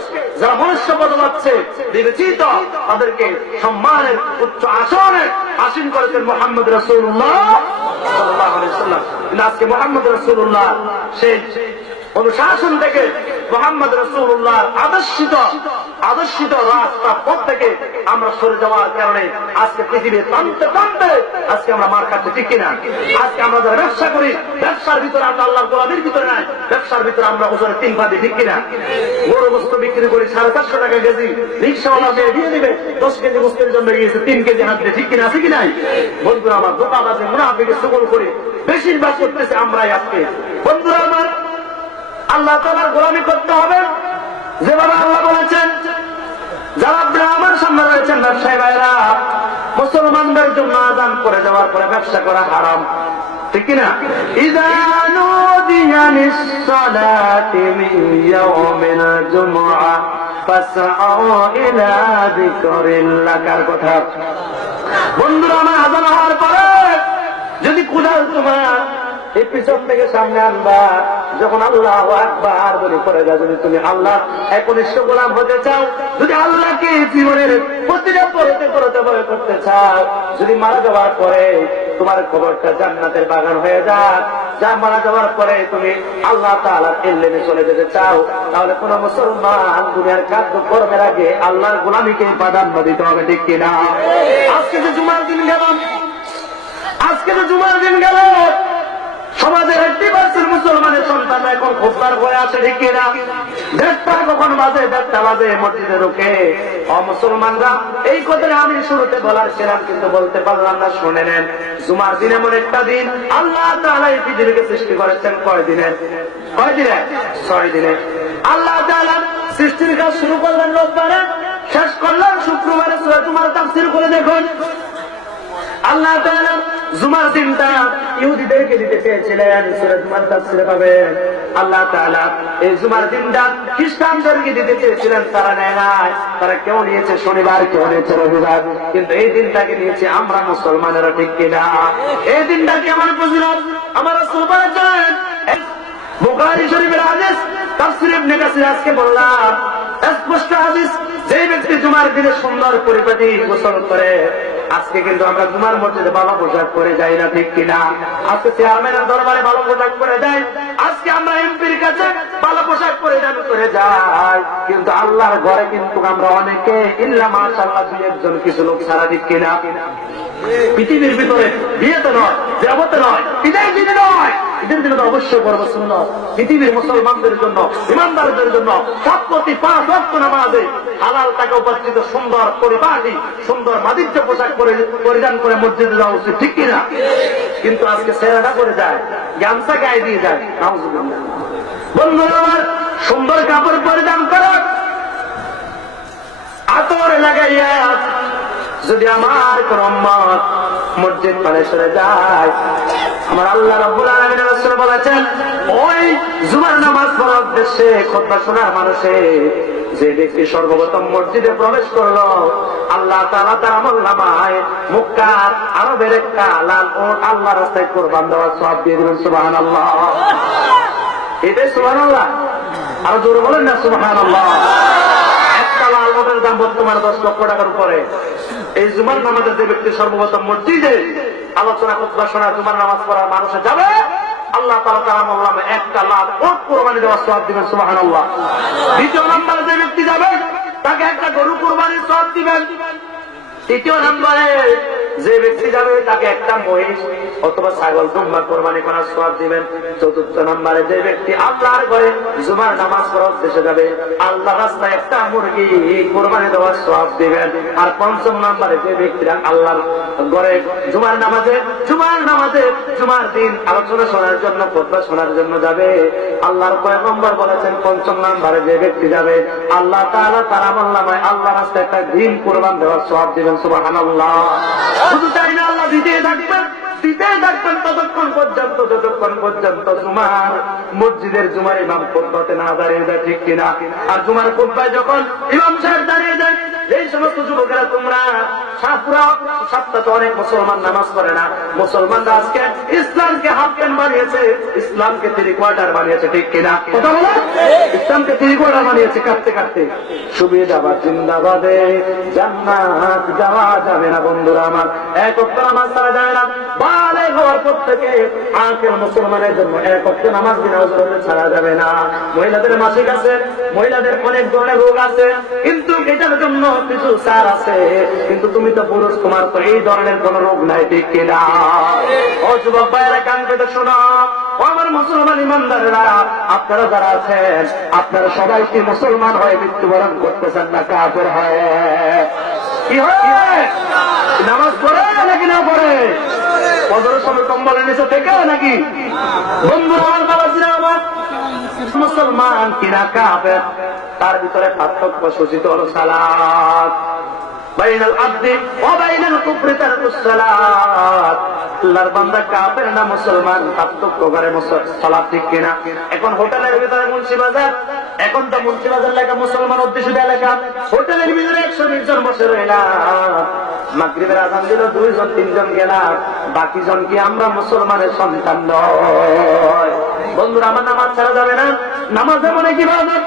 যারা মনুষ্যপদ পাচ্ছে, বিবেচিত, তাদেরকে সম্মানের উচ্চ আসনে আসীন করেছেন মুহাম্মদ রাসূলুল্লাহ সাল্লাল্লাহু আলাইহি ওয়াসাল্লাম। কিন্তু আজকে মুহাম্মদ রাসূলুল্লাহ সেই অনুশাসন থেকে, মুহাম্মদ রাসূলুল্লাহ আদর্শিত রাস্তা পথ থেকে আমরা সরে যাওয়ার কারণে আজকে পৃথিবীর প্রান্তে প্রান্তে আজকে আমরা মার খাচ্ছি, ঠিক কিনা? আজকে আমরা যারা ব্যবসা করি, ব্যবসার ভিতরে আমরা আল্লাহর গোলামির ভিতরে নাই, ব্যবসার ভিতরে আমরা ওজনে 3 ভাগে, ঠিক কিনা? গরু গোস্ত বিক্রি করি 450 টাকা কেজি, রিক্সাওয়ালা মেয়ে দিয়ে দিবে 10 কেজি গোস্তের জন্য গিয়েছে 3 কেজি হাত দিয়ে, ঠিক কিনা? আছে কি নাই? বন্ধুরা আমার, ধোঁকাবাজি মুনাফিকি সুগল করি বেশিরভাগ করতেছে আমরাই আজকে। বন্ধুরা আমার, আল্লাহ তাআলার গোলামি করতে হবে যেভাবে আল্লাহ বলেছেন। যারা আপনারা আমার সামনে রয়েছেন ব্যবসায়ী ভাইরা, মুসলমানদের জন্য আযান করে যাওয়ার পরে ব্যবসা করা হারাম, ঠিক কিনা? ইযা নুদিয়া লিস-সালাতি মিন ইয়াউমিল জুমআ ফাসআউ ইলা যিকরিল্লাহ। কার কথা? বন্ধুরা আমার, আযান হওয়ার পরে যদি কুদাল তোমার এই পিছন থেকে সামনে আনবা, যখন আল্লাহু আকবার বলে পড়ে যায়, যদি তুমি আল্লাহ একনিষ্ঠ গোলাম হতে চাও, যদি আল্লাহকে জীবনের প্রতিটা পড়তে পড়তে ভয় করতে চাও, যদি মারা যাওয়ার পরে তোমার খবরটা জান্নাতের বাগান হয়ে যায়, যা মারা যাওয়ার পরে তুমি আল্লাহ তাআলার ইলমে চলে যেতে চাও, তাহলে কোন মুসলমান দুনিয়ার কার্যক্রমের আগে আল্লাহর গোলামিকে প্রাধান্য দিতে হবে, ঠিক কিনা? আজকে যে জুমার দিন গেল, সমাজের 80% মুসলমানের সন্তান এখন খোঁজবার হয়ে আছে, ঠিক কিনা? 1:30 কখন বাজে, 1:30 বাজে মসজিদে ঢোকে। মুসলমানরা এই কথাটা আমি শুরুতে বলার ছিলাম, কিন্তু বলতে পারলাম না, শুনে নেন। জুমার দিন এমন একটা দিন, আল্লাহ তাআলা এই পৃথিবীকে সৃষ্টি করেছেন কয় দিনে? 6 দিনে। আল্লাহ তাআলা সৃষ্টির কাজ শুরু করলেন রোববারে, শেষ করলেন শুক্রবারে। সূরা জুমার তাফসীর করে দেখুন, আল্লাহ তাআলা জুমার দিনটা ইহুদিদেরকে দিতে চেয়েছিলেন, সূরা জুমার তাফসীরে পাবেন। আল্লাহ তাআলা এই জুমার দিনটা খ্রিস্টানদেরকে দিতে চেয়েছিলেন, তারা নেয় নাই। তারা কেউ নিয়েছে শনিবার, কেউ নিয়েছে রবিবার, কিন্তু এই দিনটাকে নিয়েছে আমরা মুসলমানেরা, ঠিক কিনা? এই দিনটাকে আমার ফজিলত আমার রাসূল বলেছেন। বুখারী শরীফের হাদিস, তাফসীর ইবনে কাসির আজকে বললাম, স্পষ্ট হাদিস, যে ব্যক্তি জুমার দিনে সুন্দর পরিপাটি গোসল করে, আজকে কিন্তু আমরা জুমার মসজিদে ভালো পোশাক পরে যাই না, ঠিক কিনা? আজকে চেয়ারম্যানের দরবারে ভালো পোশাক পরে যাই, আজকে আমরা এমপির কাছে ভালো পোশাক পরে যাই, কিন্তু আল্লাহর ঘরে কিন্তু আমরা অনেকে ইল্লা মাশাআল্লাহ 2-1 জন কিছু লোক ছাড়া, ঠিক কিনা? পৃথিবীর ভিতরে বিয়েতে নয়, জগতে নয়, ঈদের দিনে নয়, ঈদের দিনে তো অবশ্যই পর্ব সুন্নত। পৃথিবীর মুসলমানদের জন্য, ইমানদারদের জন্য প্রতি 5 ওয়াক্ত নামাজে হালাল টাকা উপার্জিত সুন্দর পরিপাটি সুন্দর মাদিজ্য পোশাক পরিধান করে মসজিদে যাওয়া উচিত, ঠিক কিনা? কিন্তু আজকে ছেলেরা করে যায়, গামছা গায়ে দিয়ে যায়। নাউজুবিল্লাহ। বন্ধুরা আমার, সুন্দর কাপড় পরিধান করো, আতর লাগাইয়া যদি আমার কোন উম্মত মসজিদ পানে সরে যায়, আমার আল্লাহ রাব্বুল আলামিন রাসূল বলেছেন, ওই জুমার নামাজ পড়ার উদ্দেশ্যে খুতবা শোনার মানুষে যে ব্যক্তি সর্বপ্রথম মসজিদে প্রবেশ করলো, আল্লাহ তাআলা তার আমলনামায় মক্কার আরবের একটা লাল উট আল্লাহর রাস্তায় কুরবান দেওয়ার সওয়াব দিয়ে দিবেন। সুবহানাল্লাহ। এটাই সুবহানাল্লাহ। আরো জোরে বলেন না সুবহানাল্লাহ। একটা লাল উটের দাম বর্তমানে 10 লক্ষ টাকার উপরে। এই জুমার নামাজে যে ব্যক্তি সর্বপ্রথম মসজিদে আলোচনা খুতবা শোনা জুমার নামাজ পড়ার মানুষে যাবে, আল্লাহ তাআলা তার আমলনামায় একটা লাল উট কুরবানি দেওয়ার সওয়াব দিবেন। সুবহানাল্লাহ। দ্বিতীয় নম্বরে যে ব্যক্তি যাবে তাকে একটা গরু কুরবানির সওয়াব দিবেন। তৃতীয় নম্বরে যে ব্যক্তি যাবে তাকে একটা মহিষ অথবা ছাগল দুম্বা কোরবানি করার সওয়াব দিবেন। চতুর্থ নম্বরে যে ব্যক্তি আল্লাহর ঘরে জুমার নামাজ পড়ার উদ্দেশ্যে যাবে, আল্লাহর রাস্তায় একটা মুরগি কোরবানি দেওয়ার সওয়াব দিবেন। আর পঞ্চম নম্বরে যে ব্যক্তিরা আল্লাহর ঘরে জুমার দিন আলোচনা শোনার জন্য খুতবা শোনার জন্য যাবে, আল্লাহর পয়গম্বর বলেছেন পঞ্চম নম্বরে যে ব্যক্তি যাবে, আল্লাহ তাআলা তার আমলনামায় আল্লাহর রাস্তায় একটা দিন কোরবান দেওয়ার সওয়াব দিবেন। সুবহানাল্লাহ। শুধু তাই না, আল্লাহ দিতে থাকবেন ততক্ষণ পর্যন্ত জুমার মসজিদের জুমার ইমাম খুতবাতে না দাঁড়িয়ে যায়, ঠিক কিনা? আর জুমার খুতবায় যখন ইমাম সাহেব দাঁড়িয়ে যায়, এই সমস্ত যুবকেরা তোমরা সপ্তাহে অনেক মুসলমান নামাজ পড়ে না। মুসলমানরা আজকে ইসলামকে হাফ প্যান্ট বানিয়েছে, ইসলামকে 3 কোয়ার্টার বানিয়েছে, ঠিক কিনা? কথা বলো। ইসলামকে 3 কোয়ার্টার বানিয়েছে কাটতে কাটতে। সুবিধাবাদ জিন্দাবাদে জান্নাত যাওয়া যাবে না। বন্ধুরা আমার, এক ওয়াক্ত নামাজ ছাড়া যাবে না। বালেগ হওয়ার পর থেকে আখের মুসলমানের জন্য এক ওয়াক্ত নামাজ বিনা ওযরে ছাড়া যাবে না। মহিলাদের মাসিক আছে, মহিলাদের অনেক ধরনের রোগ আছে, কিন্তু এটার জন্য কিছু সার আছে। কিন্তু তুমি তো পুরুষ, তোমার তো এই ধরনের কোন রোগ নাই, ঠিক কিনা? ও যুবক ভাইয়েরা, কান পেতে শোনো, ও আমার মুসলমান ইমানদারেরা, আপনারা যারা আছেন, আপনারা সবাই কি মুসলমান হয়ে মৃত্যুবরণ করতেছেন না কাফের হয়ে? কি হয়? নামাজ পড়ে নাকি না পড়ে? ফজরের সময় কম্বলের নিচে থেকে নাকি? বন্ধুরা আমার, বাবাজিরা আমার, মুসলমান কিনা কাফের, তার ভিতরে পার্থক্য সূচিত হল সালাত। বাইনাল আবদি ওয়া বাইনাল কুফরি তারকুস সালাত। আল্লাহর বান্দা কাফের না মুসলমান, পার্থক্য করে সালাত, ঠিক কিনা? এখন হোটেলের ভিতরে মুন্সিবাজার, এখন তো মুন্সিবাজার লেখা মুসলমান অধ্যুষিত এলাকা, হোটেলের ভিতরে 120 জন বসে রইলাম, মাগরিবের আযান দিল 2 জন 3 জন গেলাম, বাকি জন কি আমরা মুসলমানের সন্তান নয়? বন্ধুরা আমার, নামাজ ছাড়া যাবে না। নামাজ এমন এক ইবাদত,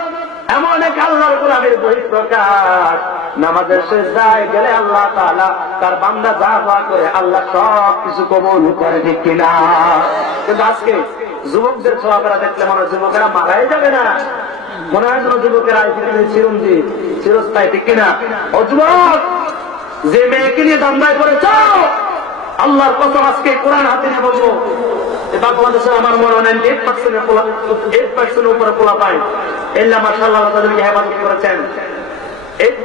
এমন এক আল্লাহর গোলামের বহিঃপ্রকাশ, নামাজের সিজদায় গেলে আল্লাহ তাআলা তার বান্দা যা দোয়া করে আল্লাহ সব কিছু কবুল করে, ঠিক কিনা? কিন্তু আজকে যুবকদের ছোঁয়াপেরা দেখলে মনে হয় যুবকেরা মারাই যাবে না, মনে হয় যেন যুবকেরা চিরঞ্জীব চিরস্থায়ী, ঠিক কিনা? ও যুবক, যে মেয়েকে নিয়ে দান্দায় করেছ, আল্লাহর কসম আজকে কোরআন হাতে নিয়ে বলবো, বাংলাদেশে আমার মনে হয় 8% উপরে পোলা পায়, এল্লা মাশাআল্লাহ তাদেরকে হেফাজত করেছেন।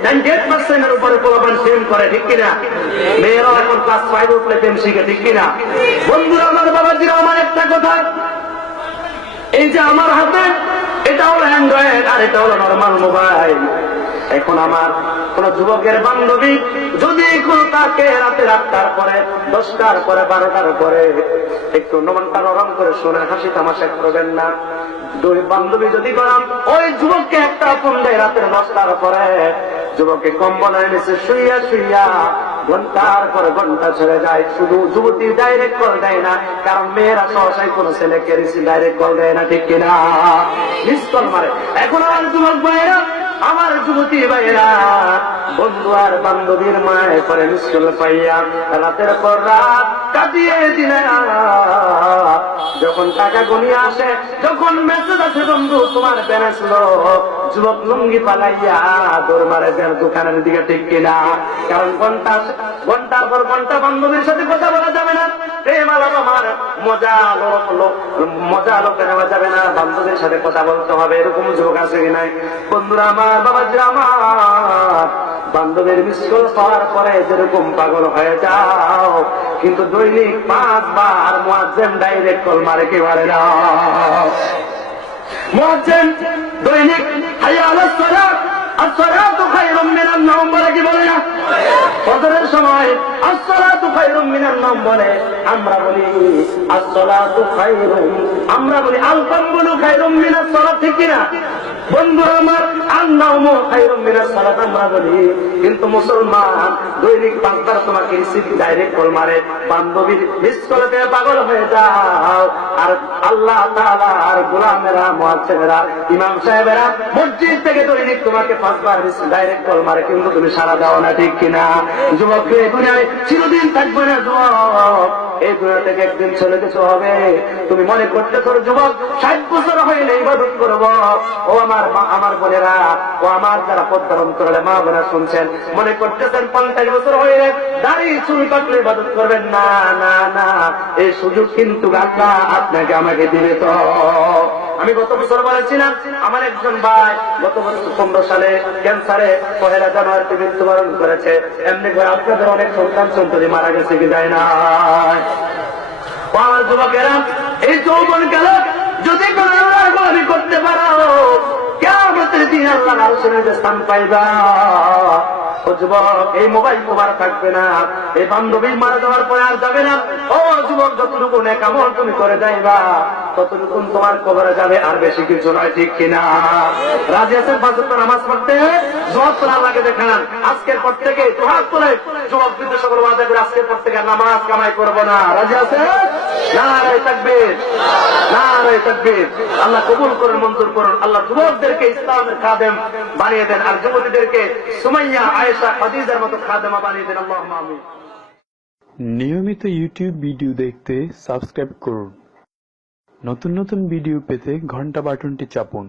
98% উপরে পোলাপান প্রেম করে, ঠিক কিনা? মেয়েরাও এখন ক্লাস 5 উঠলে প্রেম শিখে, ঠিক কিনা? বন্ধুরা আমার, বাবাজিরা আমার, একটা কথা, এই যে আমার হাতে এটা হলো অ্যান্ড্রয়েড আর এটা হলো নরমাল মোবাইল। এখন আমার কোন যুবকের বান্ধবী যদি তাকে রাতে 8টার পরে, 10টার পরে, 12টার পরে একটু মনটা নরম করে শুনে হাসি তামাশা করবেন না। 2 বান্ধবী যদি গরম, ওই যুবককে একটা ফোন দেয় রাতের 10টার পরে, যুবকে কম্বলের নিচে শুইয়া শুইয়া ঘন্টার পর ঘন্টা চলে যায়। শুধু যুবতী ডাইরেক্ট কল দেয় না, কারণ মেয়েরা সহসাই কোন ছেলেকে ডাইরেক্ট কল দেয় না, ঠিক কিনা? মিস কল মারে। এখন আমার যুবক ভাইয়েরা, আমার যুবতী ভাইয়েরা, বন্ধু আর বান্ধবীর মায়ের পরে মিস কল পাইয়া রাতের পর রাত কাটিয়ে দিলে, যখন টাকা গনিয়ে আসে, যখন মেসেজ আছে বন্ধু তোমার ব্যালেন্স লো, যুবক লুঙ্গি পালাইয়া দৌড় মারে যার দোকানের দিকে, ঠিক কিনা? কারণ ঘন্টার পর ঘন্টা বান্ধবীর সাথে কথা বলা যাবে না, প্রেম আলাপ আমার মজা লোকে নেওয়া যাবে না, বান্ধবীর সাথে কথা বলতে হবে। এরকম যুবক আছে কি নাই? বন্ধুরা আমার, বাবাজিরা আমার, বান্ধবীর মিস কল পাওয়ার পরে যেরকম পাগল হয়ে যাও, কিন্তু দৈনিক 5 বার মুয়াজ্জিন ডাইরেক্ট কল মারে, কি মারে না? মুয়াজ্জিন দৈনিক হাইয়া আলাস সালাত, আসসালাতু খায়রুম মিনান নাওম বলে, কি বলে না? ফজরের সময় আসসালাতু খায়রুম মিনান নাওম বলে, আমরা বলি আসসালাতু খায়রুম, আমরা বলি আল-কামবুলু খায়রুম মিনাস সালাত, ঠিক কিনা? বন্ধু আমার, আন-নাওমু খায়রুম মিনাস সালাত আমরা বলি, কিন্তু মুসলমান দৈনিক 5 বার তোমাকে রিসিভ ডাইরেক্ট কল মারে, বান্ধবীর মিস কলতে পাগল হয়ে যাও। আর আল্লাহ তাআলা আর গোলামেরা, মুয়াজ্জিনেরা, ইমাম সাহেবেরা মসজিদ থেকে দৈনিক তোমাকে 5 বার রিসিভ ডাইরেক্ট কল মারে, কিন্তু তুমি সাড়া দাও না, ঠিক কিনা? যুবক, এই দুনিয়ায় চিরদিন থাকবে না যুবক, এই দুনিয়া থেকে একদিন চলে যেতে হবে। তুমি মনে করতে করো যুবক 60 বছর হইলে ইবাদত করবো। ও আমার বোনেরা, ও আমার যারা পর্দার অন্তরালে মা বোনা শুনছেন, মনে করতেছেন 50 বছর হইলে দাড়ি চুল কাটলে ইবাদত করবেন না, না, না, এই সুযোগ কিন্তু আল্লাহ আপনাকে আমাকে দিবে। তো আমি গত বছর বলেছিলাম, আমার একজন ভাই গত বছর 15 সালে ক্যান্সারে 1 জানুয়ারিতে মৃত্যুবরণ করেছে। এমনি করে আপনাদের অনেক সন্তান সন্ততি মারা গেছে, কি যায় না? আমার যুবকেরা, এই যৌবন কাল যদি কোন আল্লাহর গোলামি করতে পারো, কিয়ামতের দিন আল্লাহর আরশের স্থান পাইবা। ও যুবক, এই মোবাইল তোমার থাকবে না, এই বান্ধবী মারা যাওয়ার পরে আর যাবে না। ও যুবক, যতটুকু নেক আমল তুমি করে যাইবা, ততটুকু তোমার কবরে যাবে, আর বেশি কিছু নয়, ঠিক কিনা? রাজি আছেন 5 ওয়াক্ত নামাজ পড়তে? যত আল্লাহকে দেখান, আজকের পর থেকে হাত তুলে যুবক বৃদ্ধ সকল ওয়াদা করে আজকের পর থেকে নামাজ কামাই করবো না। রাজি আছে? নারে তাকবীর, নারে তাকবীর। আল্লাহ কবুল করুন, মঞ্জুর করুন। আল্লাহ যুবকদেরকে ইসলামের খাদেম বানিয়ে দেন, আর যুবতীদেরকে সুমাইয়া, আয়েশা, খাদিজার মতো খাদেমা বানিয়ে দেন। আল্লাহুম্মা আমিন। নিয়মিত ইউটিউব ভিডিও দেখতে সাবস্ক্রাইব করুন। নতুন নতুন ভিডিও পেতে ঘন্টা বাটনটি চাপুন।